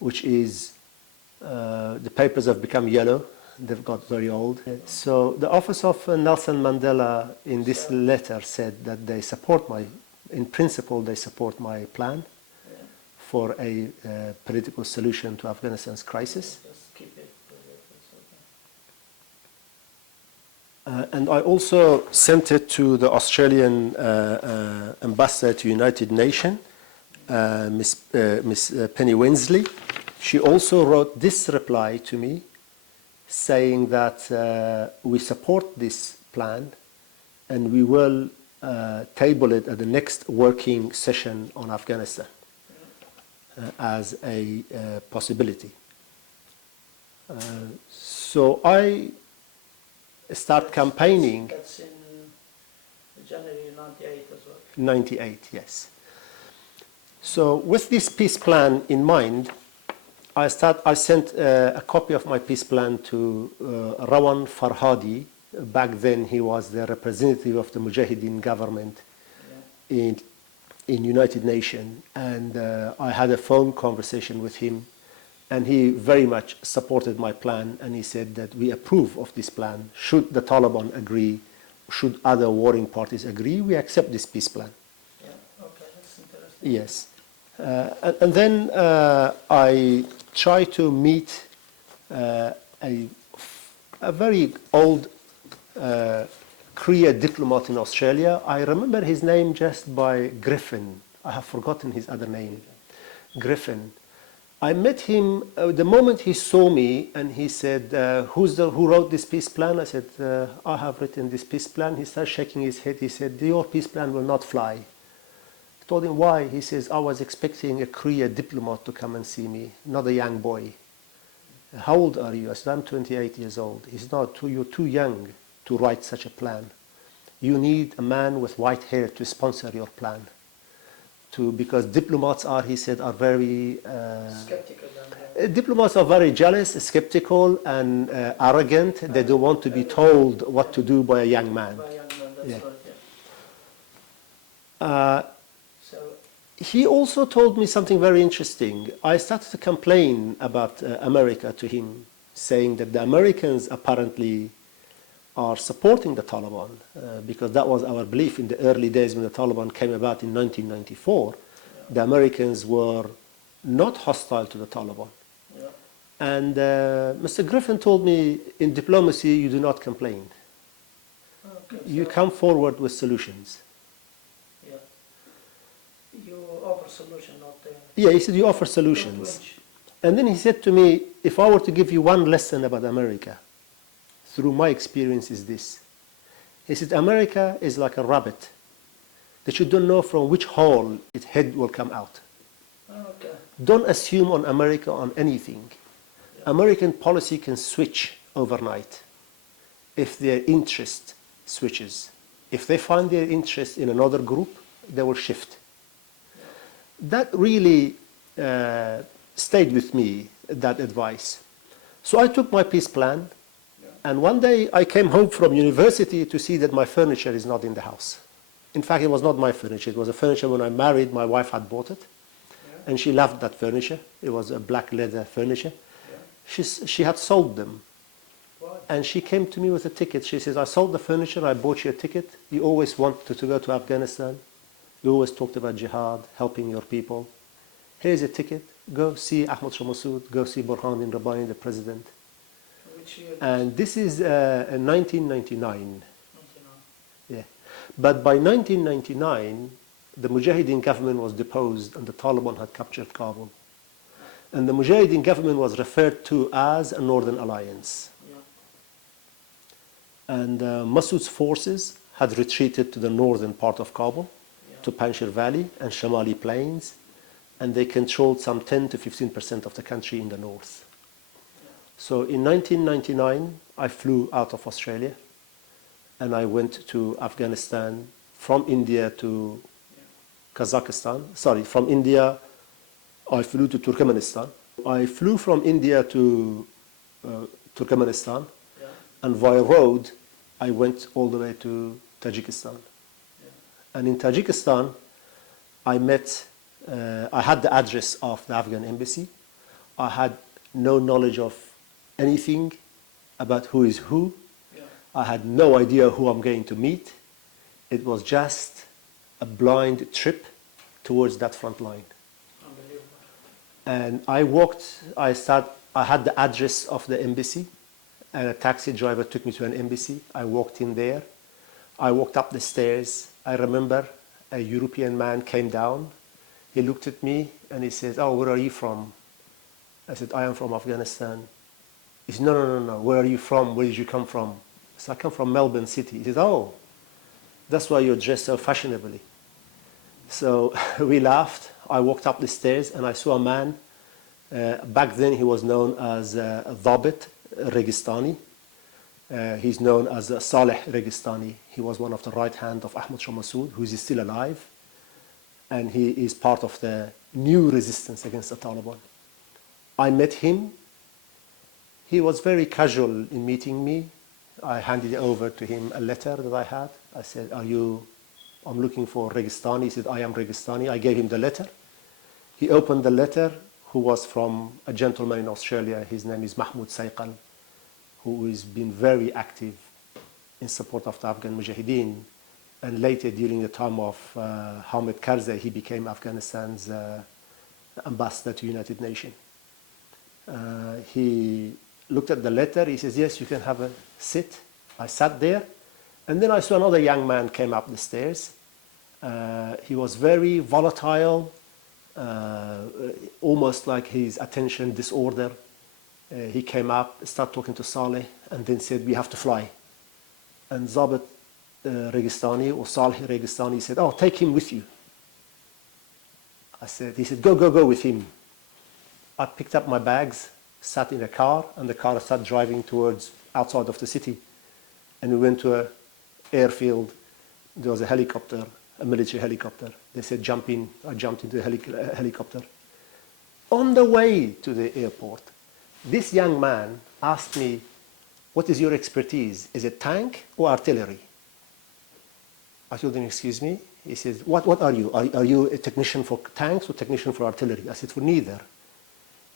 which is the papers have become yellow. They've got very old. So the office of Nelson Mandela in this letter said that they support in principle, they support my plan for a political solution to Afghanistan's crisis. Just keep it. And I also sent it to the Australian ambassador to United Nations, Miss Penny Winsley. She also wrote this reply to me, saying that we support this plan and we will table it at the next working session on Afghanistan as a possibility. So I start campaigning. That's in January 98 as well. 98, yes. So with this peace plan in mind, I sent a copy of my peace plan to Rawan Farhadi. Back then he was the representative of the Mujahideen government in United Nations, and I had a phone conversation with him And he very much supported my plan, and he said that we approve of this plan. Should the Taliban agree, should other warring parties agree, we accept this peace plan. Yeah, okay, that's interesting. Yes. And then I try to meet a very old career diplomat in Australia. I remember his name just by Griffin. I have forgotten his other name. Griffin. I met him the moment he saw me, and he said, who wrote this peace plan? I said, I have written this peace plan. He started shaking his head. He said, your peace plan will not fly. I told him why. He says, I was expecting a career diplomat to come and see me, not a young boy. How old are you? I said, I'm 28 years old. He said, no, you're too young to write such a plan. You need a man with white hair to sponsor your plan. Because diplomats are, he said, are very... Skeptical. Diplomats are very jealous, skeptical, and arrogant. They don't want to be told what to do by a young man. By a young man, that's Yeah. right, yeah. So, He also told me something very interesting. I started to complain about America to him, saying that the Americans apparently are supporting the Taliban, because that was our belief in the early days when the Taliban came about in 1994. The Americans were not hostile to the Taliban. yeah. And Mr. Griffin told me, in diplomacy, you do not complain. Okay, You so, come forward with solutions. yeah. You offer solution, not Yeah, he said, you offer solutions. And then he said to me, if I were to give you one lesson about America, through my experience is this. He said, America is like a rabbit that you don't know from which hole its head will come out. Okay. Don't assume on America on anything. American policy can switch overnight if their interest switches. If they find their interest in another group, they will shift. That really stayed with me, that advice. So I took my peace plan, and one day I came home from university to see that my furniture is not in the house. In fact, it was not my furniture. It was a furniture when I married, my wife had bought it. And she loved that furniture. It was a black leather furniture. She had sold them. And she came to me with a ticket. She says, I sold the furniture, I bought you a ticket. You always wanted to go to Afghanistan. You always talked about jihad, helping your people. Here's a ticket. Go see Ahmed Shah Massoud. Go see Burhanuddin Rabbani, the president. Which year? And this is 1999. 99. Yeah. But by 1999, the Mujahideen government was deposed and the Taliban had captured Kabul. And the Mujahideen government was referred to as a Northern Alliance. Yeah. And Massoud's forces had retreated to the northern part of Kabul, to Panjshir Valley and Shamali Plains, and they controlled some 10 to 15% of the country in the north. So in 1999, I flew out of Australia, and I went to Afghanistan from India to Kazakhstan. Sorry, from India, I flew to Turkmenistan. I flew from India to Turkmenistan, and via road, I went all the way to Tajikistan. And in Tajikistan, I had the address of the Afghan embassy. I had no knowledge of anything about who is who. I had no idea who I'm going to meet. It was just a blind trip towards that front line. And I had the address of the embassy, and a taxi driver took me to an embassy. I walked in there. I walked up the stairs. I remember a European man came down. He looked at me and he said, oh, where are you from? I said, I am from Afghanistan. He said, no, where are you from? Where did you come from? I said, I come from Melbourne City. He said, oh, that's why you're dressed so fashionably. So we laughed. I walked up the stairs and I saw a man. Back then he was known as Dhabit Registani. He's known as Saleh Registani. He was one of the right hand of Ahmed Shah Massoud, who is still alive. And he is part of the new resistance against the Taliban. I met him. He was very casual in meeting me. I handed over to him a letter that I had. I said, I'm looking for Registani. He said, I am Registani. I gave him the letter. He opened the letter. who was from a gentleman in Australia. His name is Mahmoud Sayqal, who has been very active in support of the Afghan Mujahideen. And later, during the time of Hamid Karzai, he became Afghanistan's ambassador to United Nations. He looked at the letter. He says, yes, you can have a sit. I sat there. And then I saw another young man came up the stairs. He was very volatile, almost like his attention disorder. He came up, started talking to Saleh, and then said, we have to fly. And Zabit Registani, or Saleh Registani, said, oh, take him with you. He said, go with him. I picked up my bags, sat in a car, and the car started driving towards outside of the city. And we went to an airfield. There was a helicopter, a military helicopter. They said, jump in. I jumped into the helicopter. On the way to the airport, this young man asked me, what is your expertise? Is it tank or artillery? I told him, excuse me. He says, what are you? Are you a technician for tanks or technician for artillery? I said, for neither.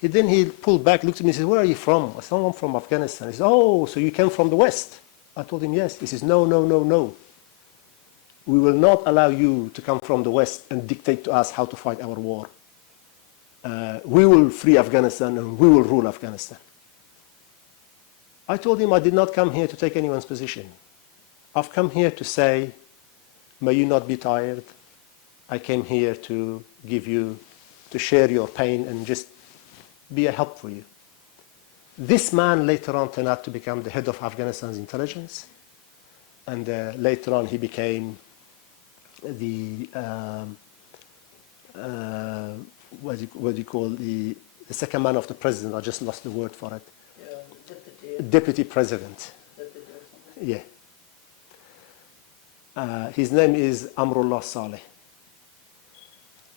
Then he pulled back, looked at me and said, where are you from? I said, I'm from Afghanistan. He said, oh, so you came from the West? I told him, yes. He says, no. We will not allow you to come from the West and dictate to us how to fight our war. We will free Afghanistan and we will rule Afghanistan. I told him I did not come here to take anyone's position. I've come here to say, may you not be tired. I came here to give you, to share your pain and just be a help for you. This man later on turned out to become the head of Afghanistan's intelligence. And later on he became the, what do you call, the second man of the president. I just lost the word for it. Deputy president. Yeah. His name is Amrullah Saleh.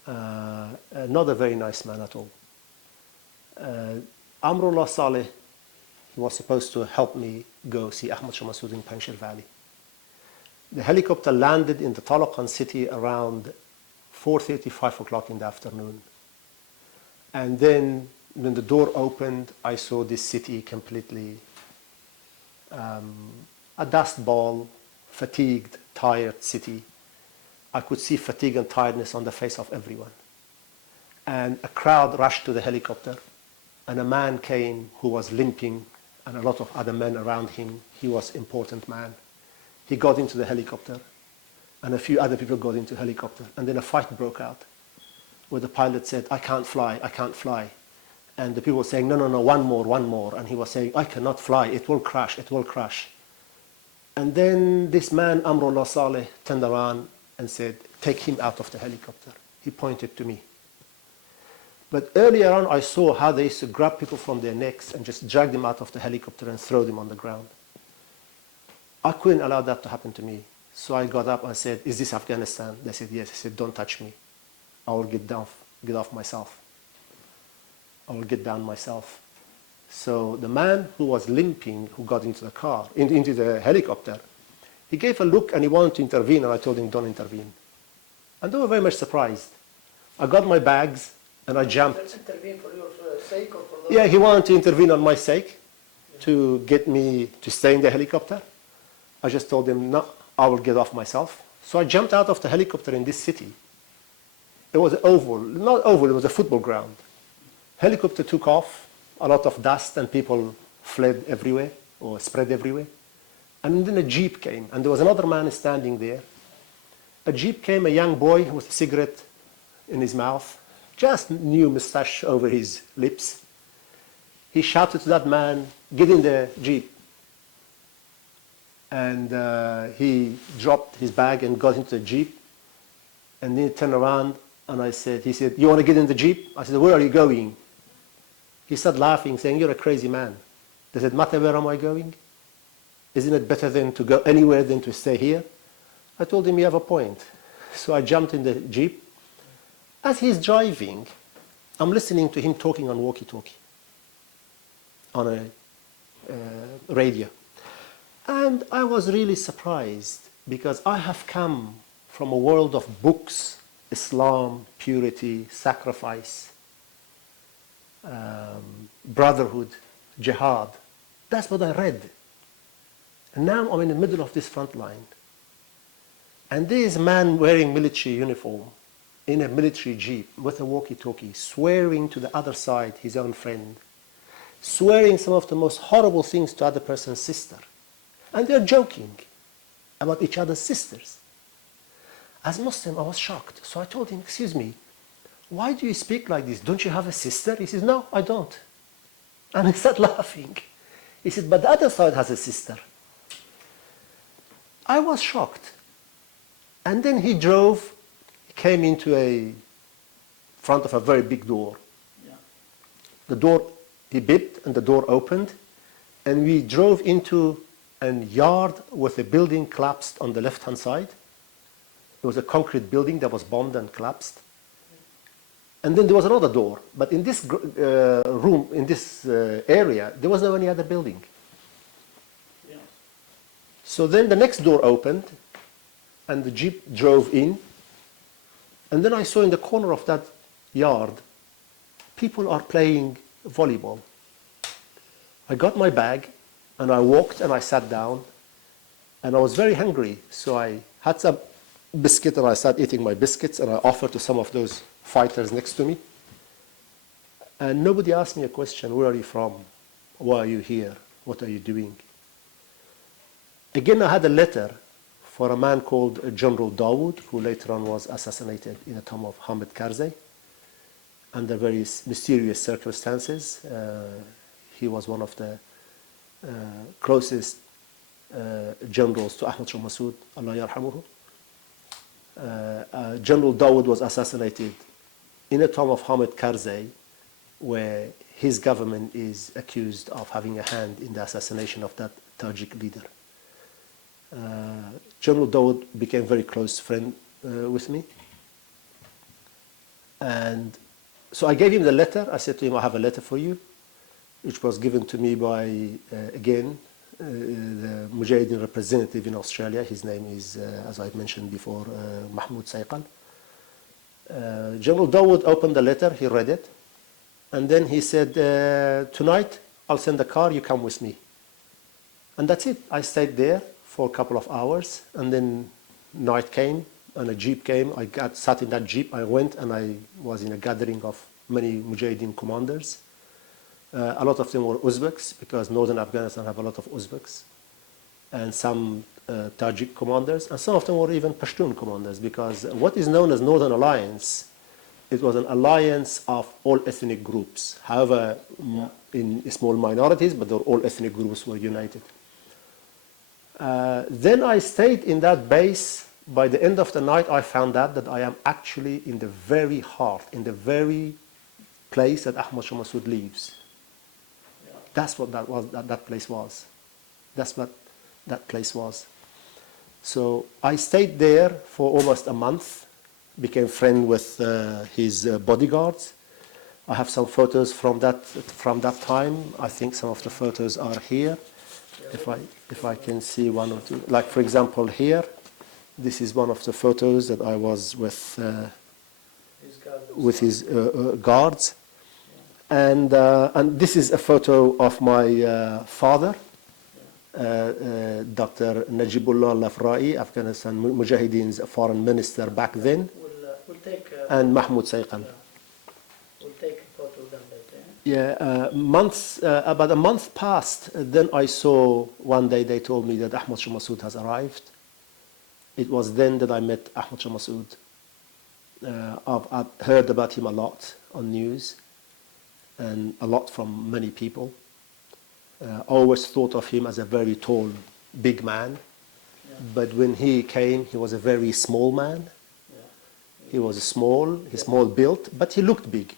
Not a very nice man at all. Amrullah Saleh, he was supposed to help me go see Ahmed Shah Massoud in Panjshir Valley. The helicopter landed in the Taloqan city around 4:30, 5 o'clock in the afternoon. And then when the door opened, I saw this city completely a dust ball, fatigued, tired city. I could see fatigue and tiredness on the face of everyone. And a crowd rushed to the helicopter, and a man came who was limping, and a lot of other men around him. He was an important man. He got into the helicopter, and a few other people got into the helicopter, and then a fight broke out, where the pilot said, I can't fly, I can't fly. And the people were saying, no, one more. And he was saying, I cannot fly, it will crash, it will crash. And then this man, Amrullah Saleh, turned around and said, take him out of the helicopter. He pointed to me. But earlier on, I saw how they used to grab people from their necks and just drag them out of the helicopter and throw them on the ground. I couldn't allow that to happen to me. So I got up and said, is this Afghanistan? They said, yes. I said, don't touch me. I will get off myself. I will get down myself. So the man who was limping, who got into the car, into the helicopter, he gave a look and he wanted to intervene, and I told him, don't intervene. And they were very much surprised. I got my bags and I jumped. Let's intervene for your sake or for the... Yeah, he wanted to intervene on my sake to get me to stay in the helicopter. I just told him, no, I will get off myself. So I jumped out of the helicopter in this city. It was an oval, not oval, it was a football ground. Helicopter took off, a lot of dust and people fled everywhere or spread everywhere. And then a jeep came, and there was another man standing there. A jeep came, a young boy with a cigarette in his mouth, just new mustache over his lips. He shouted to that man, get in the jeep. And he dropped his bag and got into the jeep. And then he turned around and he said, you want to get in the jeep? I said, where are you going? He started laughing, saying, you're a crazy man. Does it matter where am I going? Isn't it better than to go anywhere than to stay here? I told him, you have a point. So I jumped in the jeep. As he's driving, I'm listening to him talking on walkie-talkie, on a radio. And I was really surprised because I have come from a world of books, Islam, purity, sacrifice. brotherhood, jihad. That's what I read. And now I'm in the middle of this front line. And there is a man wearing military uniform in a military jeep with a walkie-talkie, swearing to the other side, his own friend, swearing some of the most horrible things to other person's sister. And they're joking about each other's sisters. As Muslim, I was shocked. So I told him, excuse me, why do you speak like this? Don't you have a sister? He says, no, I don't. And he started laughing. He said, but the other side has a sister. I was shocked. And then he came into a front of a very big door. Yeah. The door, he beeped and the door opened. And we drove into a yard with a building collapsed on the left-hand side. It was a concrete building that was bombed and collapsed. And then there was another door. But in this room, in this area, there was no any other building. Yeah. So then the next door opened, and the jeep drove in. And then I saw in the corner of that yard, people are playing volleyball. I got my bag, and I walked, and I sat down. And I was very hungry, so I had some biscuit, and I started eating my biscuits, and I offered to some of those fighters next to me. And nobody asked me a question, where are you from? Why are you here? What are you doing? Again, I had a letter for a man called General Dawood, who later on was assassinated in the tomb of Hamid Karzai under very mysterious circumstances. He was one of the closest generals to Ahmed Shah Masoud, Allah yarhamuhu. General Dawood was assassinated in a tomb of Hamid Karzai, where his government is accused of having a hand in the assassination of that Tajik leader. General Dawood became a very close friend with me. And so I gave him the letter. I said to him, I have a letter for you, which was given to me by, again, the Mujahideen representative in Australia. His name is, as I mentioned before, Mahmoud Sayqal. General Dawood opened the letter, he read it, and then he said, tonight I'll send a car, you come with me. And that's it. I stayed there for a couple of hours, and then night came, and a jeep came. I sat in that jeep, I went, and I was in a gathering of many Mujahideen commanders. A lot of them were Uzbeks, because northern Afghanistan have a lot of Uzbeks, and some Tajik commanders, and some of them were even Pashtun commanders, because what is known as Northern Alliance, it was an alliance of all ethnic groups. However, in small minorities, but all ethnic groups were united. Then I stayed in that base. By the end of the night, I found out that I am actually in the very heart, in the very place that Ahmed Shah Massoud lives. That's what that place was. That's what that place was. So I stayed there for almost a month, became friend with his bodyguards. I have some photos from that time. I think some of the photos are here. If I can see one or two, like for example here, this is one of the photos that I was with his guards. And this is a photo of my father, Dr. Najibullah Lafra'i, Afghanistan Mujahideen's foreign minister back then, and Mahmoud Sayqal. We'll take a photo of them later. Yeah, about a month passed. Then I saw one day they told me that Ahmed Shah Massoud has arrived. It was then that I met Ahmed Shah Massoud. I've heard about him a lot on news, and a lot from many people. I always thought of him as a very tall, big man. Yeah. But when he came, he was a very small man. Yeah. He was small built, but he looked big.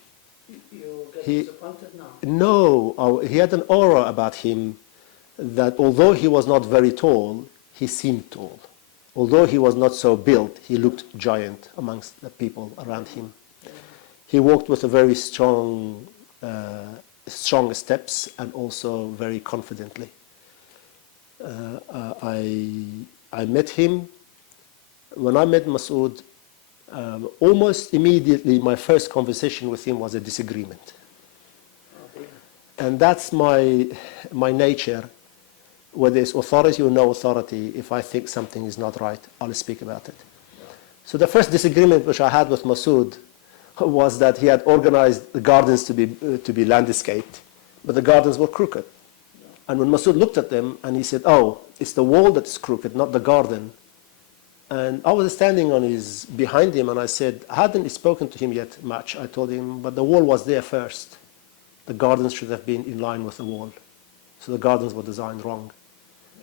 You get disappointed now? No, he had an aura about him that although he was not very tall, he seemed tall. Although he was not so built, he looked giant amongst the people around him. Yeah. He walked with a very strong steps, and also very confidently. I met him. When I met Massoud, almost immediately my first conversation with him was a disagreement. And that's my nature. Whether it's authority or no authority, if I think something is not right, I'll speak about it. So the first disagreement which I had with Masoud was that he had organized the gardens to be landscaped, but the gardens were crooked. And when Masoud looked at them and he said, oh, it's the wall that's crooked, not the garden. And I was standing behind him, and I said, I hadn't spoken to him yet much. I told him, but the wall was there first. The gardens should have been in line with the wall. So the gardens were designed wrong.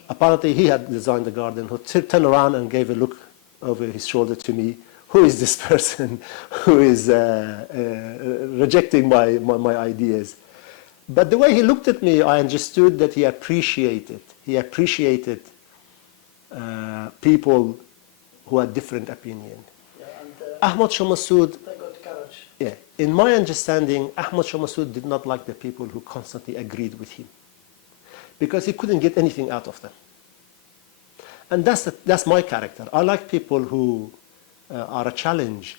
Apparently he had designed the garden. He turned around and gave a look over his shoulder to me. Who is this person who is rejecting my ideas? But the way he looked at me, I understood that he appreciated people who had different opinion. Yeah, and Ahmed Shah Massoud, they got courage. yeah, in my understanding, Ahmed Shah Massoud did not like the people who constantly agreed with him, because he couldn't get anything out of them. And that's my character. I like people who are a challenge.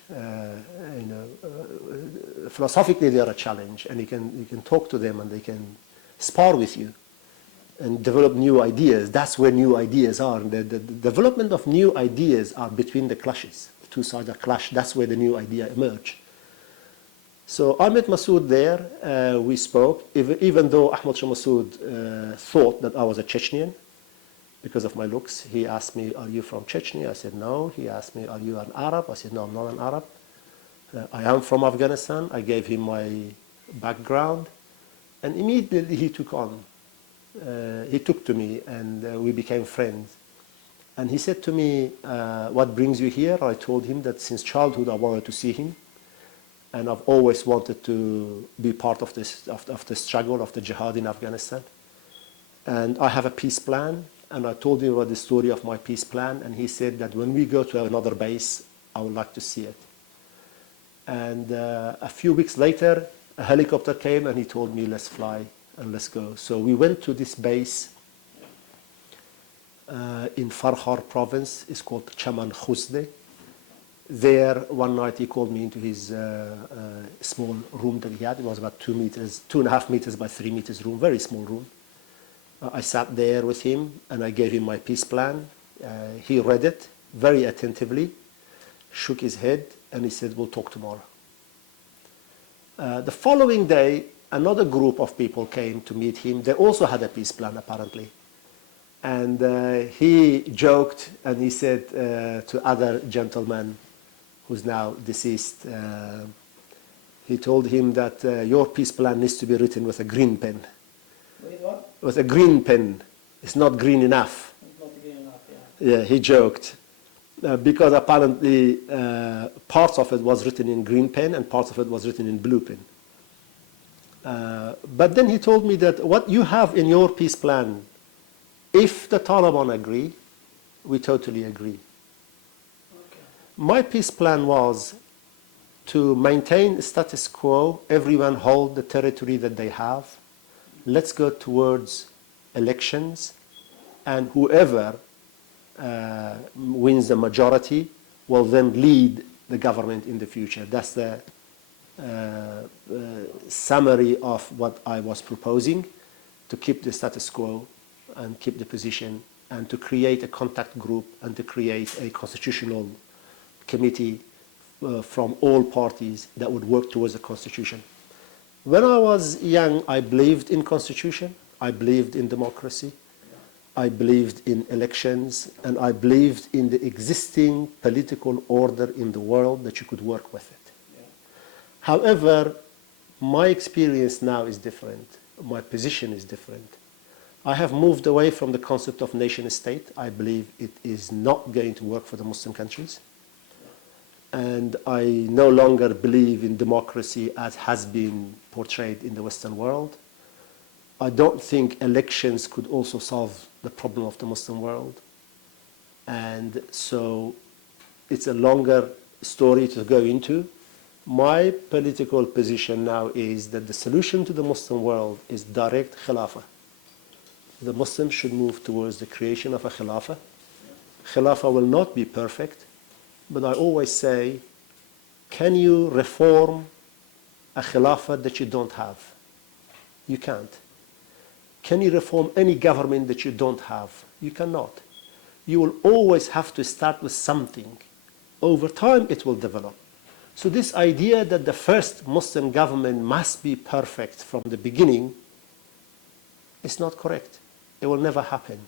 Philosophically, they are a challenge, and you can talk to them, and they can spar with you and develop new ideas. That's where new ideas are. The development of new ideas are between the clashes. The two sides are clash. That's where the new idea emerge. So I met Masoud there. We spoke, even though Ahmed Shah Massoud thought that I was a Chechnyan because of my looks. He asked me, are you from Chechnya? I said, no. He asked me, are you an Arab? I said, no, I'm not an Arab. I am from Afghanistan. I gave him my background. And immediately he took on. He took to me, and we became friends. And he said to me, what brings you here? I told him that since childhood I wanted to see him. And I've always wanted to be part of the struggle of the Jihad in Afghanistan. And I have a peace plan. And I told him about the story of my peace plan. And he said that when we go to another base, I would like to see it. And a few weeks later, a helicopter came and he told me, let's fly and let's go. So we went to this base in Farhar province. It's called Chaman Khuzde. There, one night he called me into his small room that he had. It was about 2.5 meters by 3 meters room, very small room. I sat there with him and I gave him my peace plan. He read it very attentively, shook his head, and he said, we'll talk tomorrow. The following day, another group of people came to meet him. They also had a peace plan, apparently. And he joked and he said to other gentlemen, who's now deceased, he told him that your peace plan needs to be written with a green pen. With what? With a green pen. It's not green enough. It's not green enough, yeah. Yeah, he joked. Because apparently parts of it was written in green pen and parts of it was written in blue pen. But then he told me that what you have in your peace plan, if the Taliban agree, we totally agree. Okay. My peace plan was to maintain status quo, everyone hold the territory that they have. Let's go towards elections, and whoever wins the majority will then lead the government in the future. That's the summary of what I was proposing, to keep the status quo and keep the position, and to create a contact group and to create a constitutional committee from all parties that would work towards a constitution. When I was young, I believed in constitution, I believed in democracy, I believed in elections, and I believed in the existing political order in the world, that you could work with it. Yeah. However, my experience now is different. My position is different. I have moved away from the concept of nation state. I believe it is not going to work for the Muslim countries. And I no longer believe in democracy as has been portrayed in the Western world. I don't think elections could also solve the problem of the Muslim world. And so it's a longer story to go into. My political position now is that the solution to the Muslim world is direct khilafah. The Muslims should move towards the creation of a khilafah. Khilafah will not be perfect, but I always say, can you reform a khilafah that you don't have? You can't. Can you reform any government that you don't have? You cannot. You will always have to start with something. Over time, it will develop. So this idea that the first Muslim government must be perfect from the beginning is not correct. It will never happen.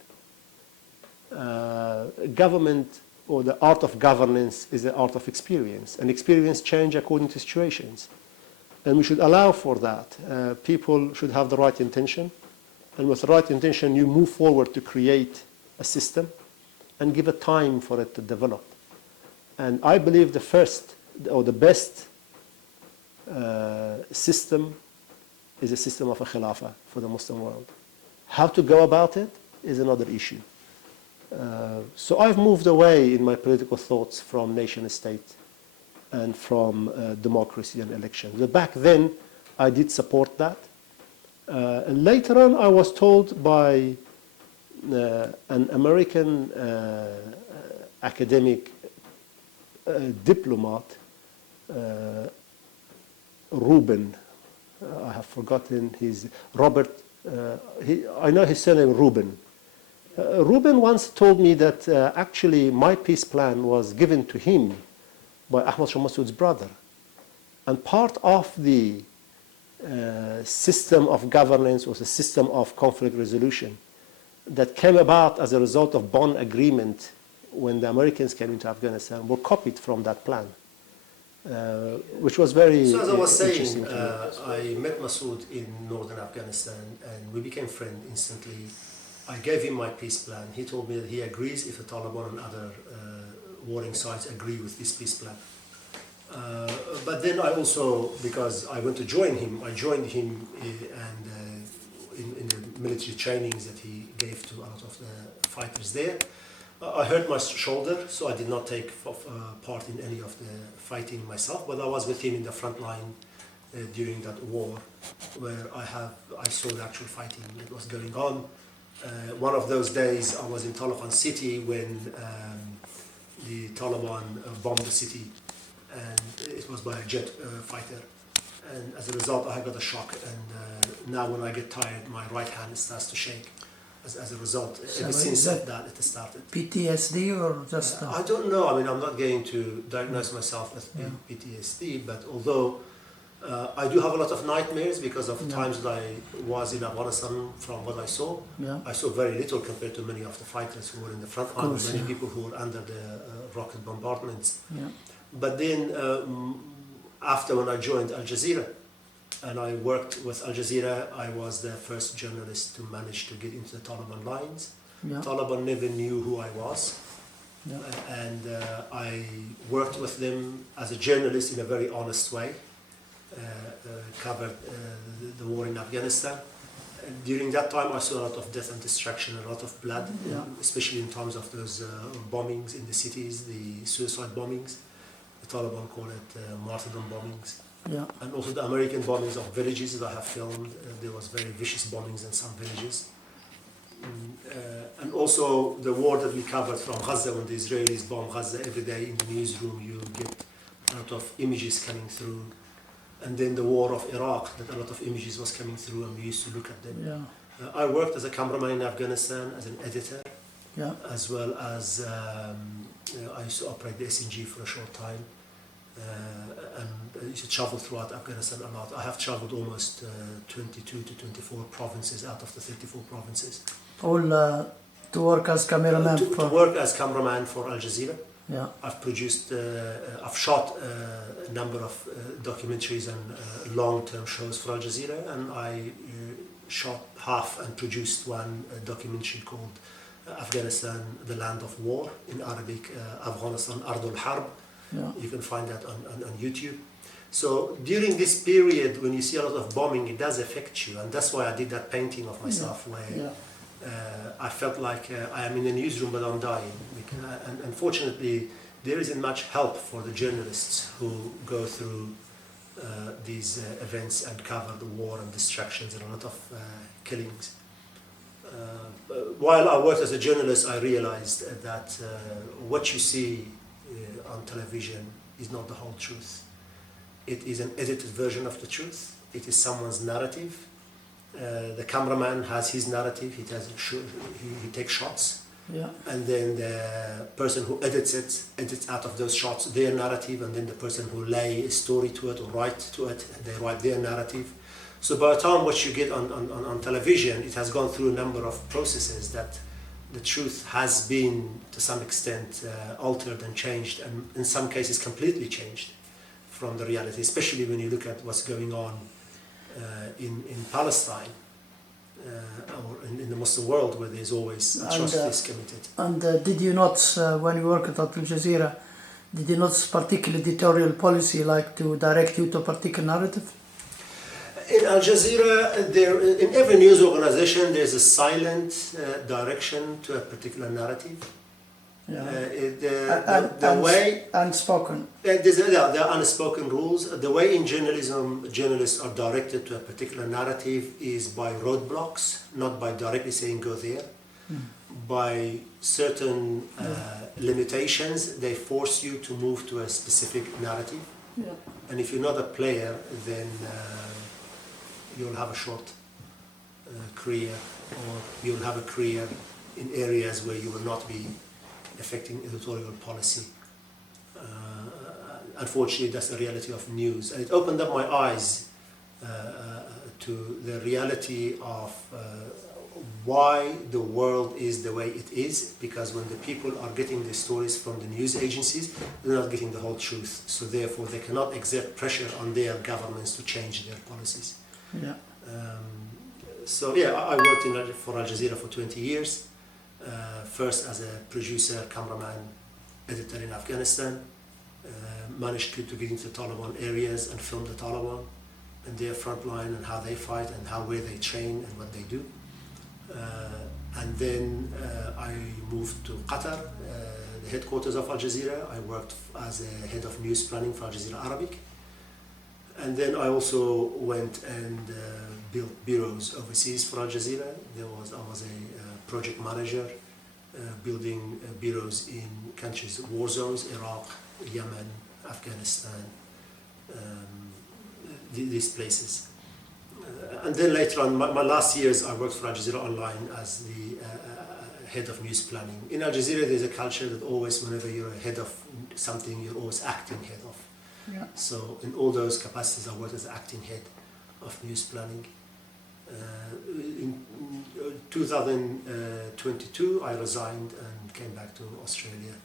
Government or the art of governance is the art of experience, and experience change according to situations. And we should allow for that. People should have the right intention, and with the right intention, you move forward to create a system and give it time for it to develop. And I believe the first or the best system is a system of a khilafah for the Muslim world. How to go about it is another issue. So I've moved away in my political thoughts from nation state and from democracy and elections. But back then, I did support that. And later on, I was told by an American academic diplomat, Rubin, I have forgotten his, Robert, I know his surname Rubin. Rubin once told me that actually my peace plan was given to him by Ahmed Shah Massoud's brother. And part of the system of governance was a system of conflict resolution that came about as a result of Bonn Agreement when the Americans came into Afghanistan were copied from that plan, which was very So as I was interesting saying, to me. I met Masoud in northern Afghanistan and we became friends instantly. I gave him my peace plan. He told me that he agrees if the Taliban and other warring sides agree with this peace plan. But then I also, because I went to join him, I joined him in the military trainings that he gave to a lot of the fighters there. I hurt my shoulder, so I did not take part in any of the fighting myself, but I was with him in the front line during that war, where I saw the actual fighting that was going on. One of those days I was in Taliban city when the Taliban bombed the city, and it was by a jet fighter. And as a result, I got a shock, and now when I get tired, my right hand starts to shake. As a result, ever since that it started. PTSD or just? I don't know. I mean, I'm not going to diagnose myself with PTSD, but although I do have a lot of nightmares because of times that I was in Afghanistan. From what I saw, I saw very little compared to many of the fighters who were in the front line, many people who were under the rocket bombardments. But then, after when I joined Al Jazeera, and I worked with Al Jazeera, I was the first journalist to manage to get into the Taliban lines. Taliban never knew who I was. And I worked with them as a journalist in a very honest way, covered the war in Afghanistan. And during that time, I saw a lot of death and destruction, a lot of blood, especially in terms of those bombings in the cities, the suicide bombings. The Taliban call it martyrdom bombings. And also the American bombings of villages that I have filmed. There was very vicious bombings in some villages. And also the war that we covered from Gaza, when the Israelis bomb Gaza every day in the newsroom, you get a lot of images coming through. And then the war of Iraq, that a lot of images was coming through and we used to look at them. I worked as a cameraman in Afghanistan, as an editor, as well as I used to operate the SNG for a short time. And I used to travel throughout Afghanistan a lot. I have traveled almost 22 to 24 provinces out of the 34 provinces. All to work as cameraman to work as cameraman for Al Jazeera. I've produced, I've shot a number of documentaries and long-term shows for Al Jazeera, and I shot half and produced one documentary called Afghanistan, the Land of War, in Arabic, Afghanistan, Ardul Harb. You can find that on YouTube. So during this period, when you see a lot of bombing, it does affect you, and that's why I did that painting of myself where I felt like I am in a newsroom but I'm dying. And unfortunately, there isn't much help for the journalists who go through these events and cover the war and destructions and a lot of killings. While I worked as a journalist, I realized that what you see on television is not the whole truth. It is an edited version of the truth. It is someone's narrative. The cameraman has his narrative. He takes shots. Yeah. And then the person who edits out of those shots their narrative, and then the person who lay a story to it or write to it, they write their narrative. So by the time what you get on television, it has gone through a number of processes that the truth has been to some extent altered and changed, and in some cases completely changed from the reality, especially when you look at what's going on in Palestine. Or in the Muslim world, where there's always atrocities committed. And did you not, when you worked at Al Jazeera, did you not particular editorial policy like to direct you to a particular narrative? In Al Jazeera, in every news organization, there's a silent direction to a particular narrative. Yeah. Way unspoken. There are unspoken rules. The way in journalism, journalists are directed to a particular narrative is by roadblocks, not by directly saying go there. By certain limitations, they force you to move to a specific narrative. Yeah. And if you're not a player, then you'll have a short career, or you'll have a career in areas where you will not be affecting editorial policy. Unfortunately, that's the reality of news. And it opened up my eyes to the reality of why the world is the way it is, because when the people are getting the stories from the news agencies, they're not getting the whole truth. So therefore, they cannot exert pressure on their governments to change their policies. Yeah. I worked for Al Jazeera for 20 years. First as a producer, cameraman, editor in Afghanistan. Managed to get into the Taliban areas and film the Taliban and their front line and how they fight and where they train and what they do. And then I moved to Qatar, the headquarters of Al Jazeera. I worked as a head of news planning for Al Jazeera Arabic. And then I also went and built bureaus overseas for Al Jazeera. I was a project manager building bureaus in countries, war zones, Iraq, Yemen, Afghanistan, these places. And then later on, my last years, I worked for Al Jazeera Online as the head of news planning. In Al Jazeera, there's a culture that always, whenever you're a head of something, you're always acting head of. Yeah. So in all those capacities, I worked as acting head of news planning. In 2022, I resigned and came back to Australia.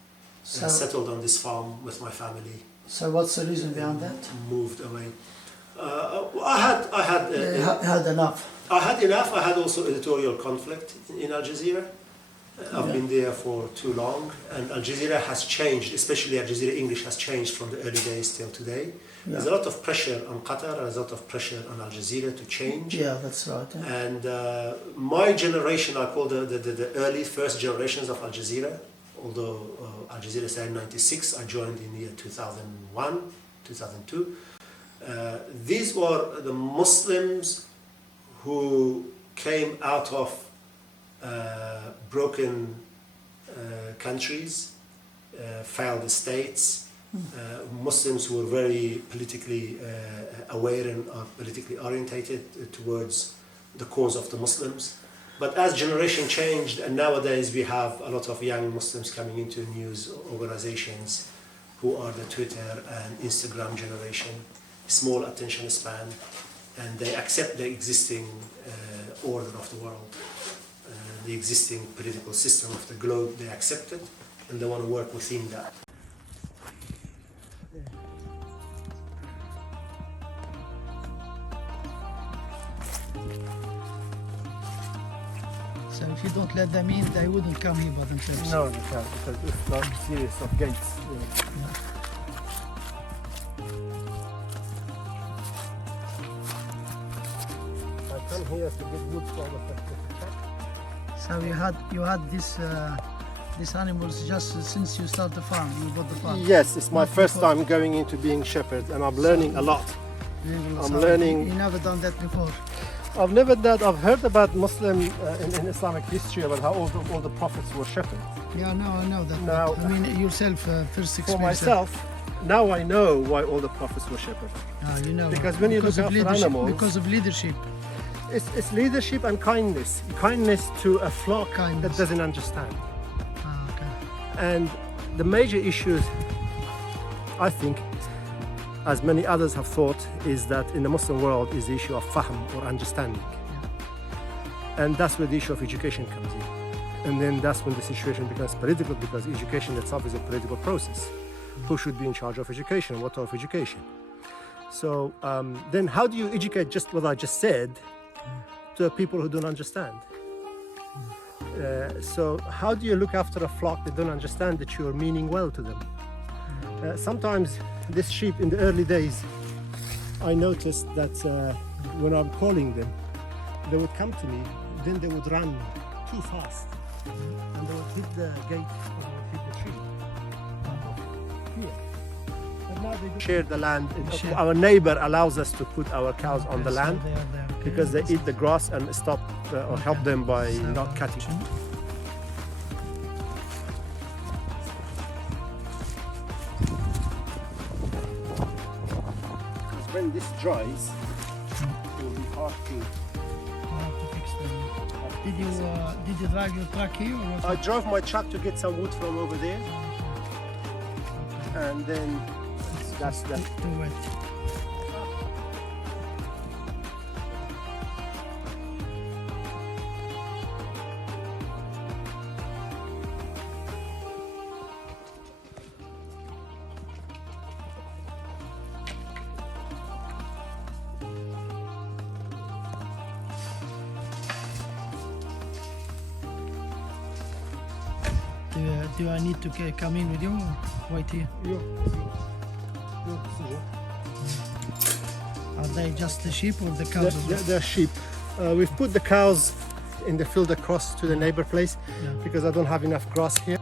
Settled on this farm with my family. So what's the reason behind that? Moved away. I had enough. I had enough. I had also editorial conflict in Al Jazeera. I've been there for too long, and Al Jazeera has changed, especially Al Jazeera English has changed from the early days till today. Yeah. There's a lot of pressure on Qatar, there's a lot of pressure on Al Jazeera to change. Yeah, that's right. Yeah. And my generation, I call the early first generations of Al Jazeera, although Al Jazeera started in 96, I joined in the year 2001, 2002. These were the Muslims who came out of broken countries, failed states, Muslims who were very politically aware and politically orientated towards the cause of the Muslims. But as generation changed, and nowadays we have a lot of young Muslims coming into news organizations who are the Twitter and Instagram generation, small attention span, and they accept the existing order of the world, the existing political system of the globe. They accept it, and they want to work within that. So if you don't let them in, they wouldn't come here by themselves. No, they can't, because it's not serious of gates. I come here to get wood for the So you had these animals just since you started the farm. You bought the farm. Yes, it's my first time going into being shepherd, and I'm learning a lot. I'm learning. You never done that before. I've never done. I've heard about Muslim in Islamic history about how all the prophets were shepherds. Yeah, no, I know that. Now, I mean, yourself, first experience. For myself, now I know why all the prophets were shepherds. You know, because when you look after animals, because of leadership. It's leadership and kindness. Kindness to a flock Kindness. that doesn't understand. Okay. And the major issues, I think, as many others have thought, is that in the Muslim world is the issue of fahm, or understanding. And that's where the issue of education comes in. And then that's when the situation becomes political, because education itself is a political process. Who should be in charge of education? What type of education? So then how do you educate just what I just said to people who don't understand? So how do you look after a flock that don't understand that you're meaning well to them? Sometimes this sheep in the early days, I noticed that when I'm calling them, they would come to me, then they would run too fast, and they would hit the gate or they would hit the tree. Here. But now they don't share the land. Share. Our neighbor allows us to put our cows on the So land they are there, okay. because they eat the grass and stop or help them by So- not cutting. Because when this dries, it will be hard to. I'll have to fix them. Did you drive your truck here or what? I drove my truck to get some wood from over there, and then that's that. Too wet. Do I need to come in with you or wait here? Are they just the sheep or the cows as well? They're sheep. We've put the cows in the field across to the neighbor place Yeah. because I don't have enough grass here.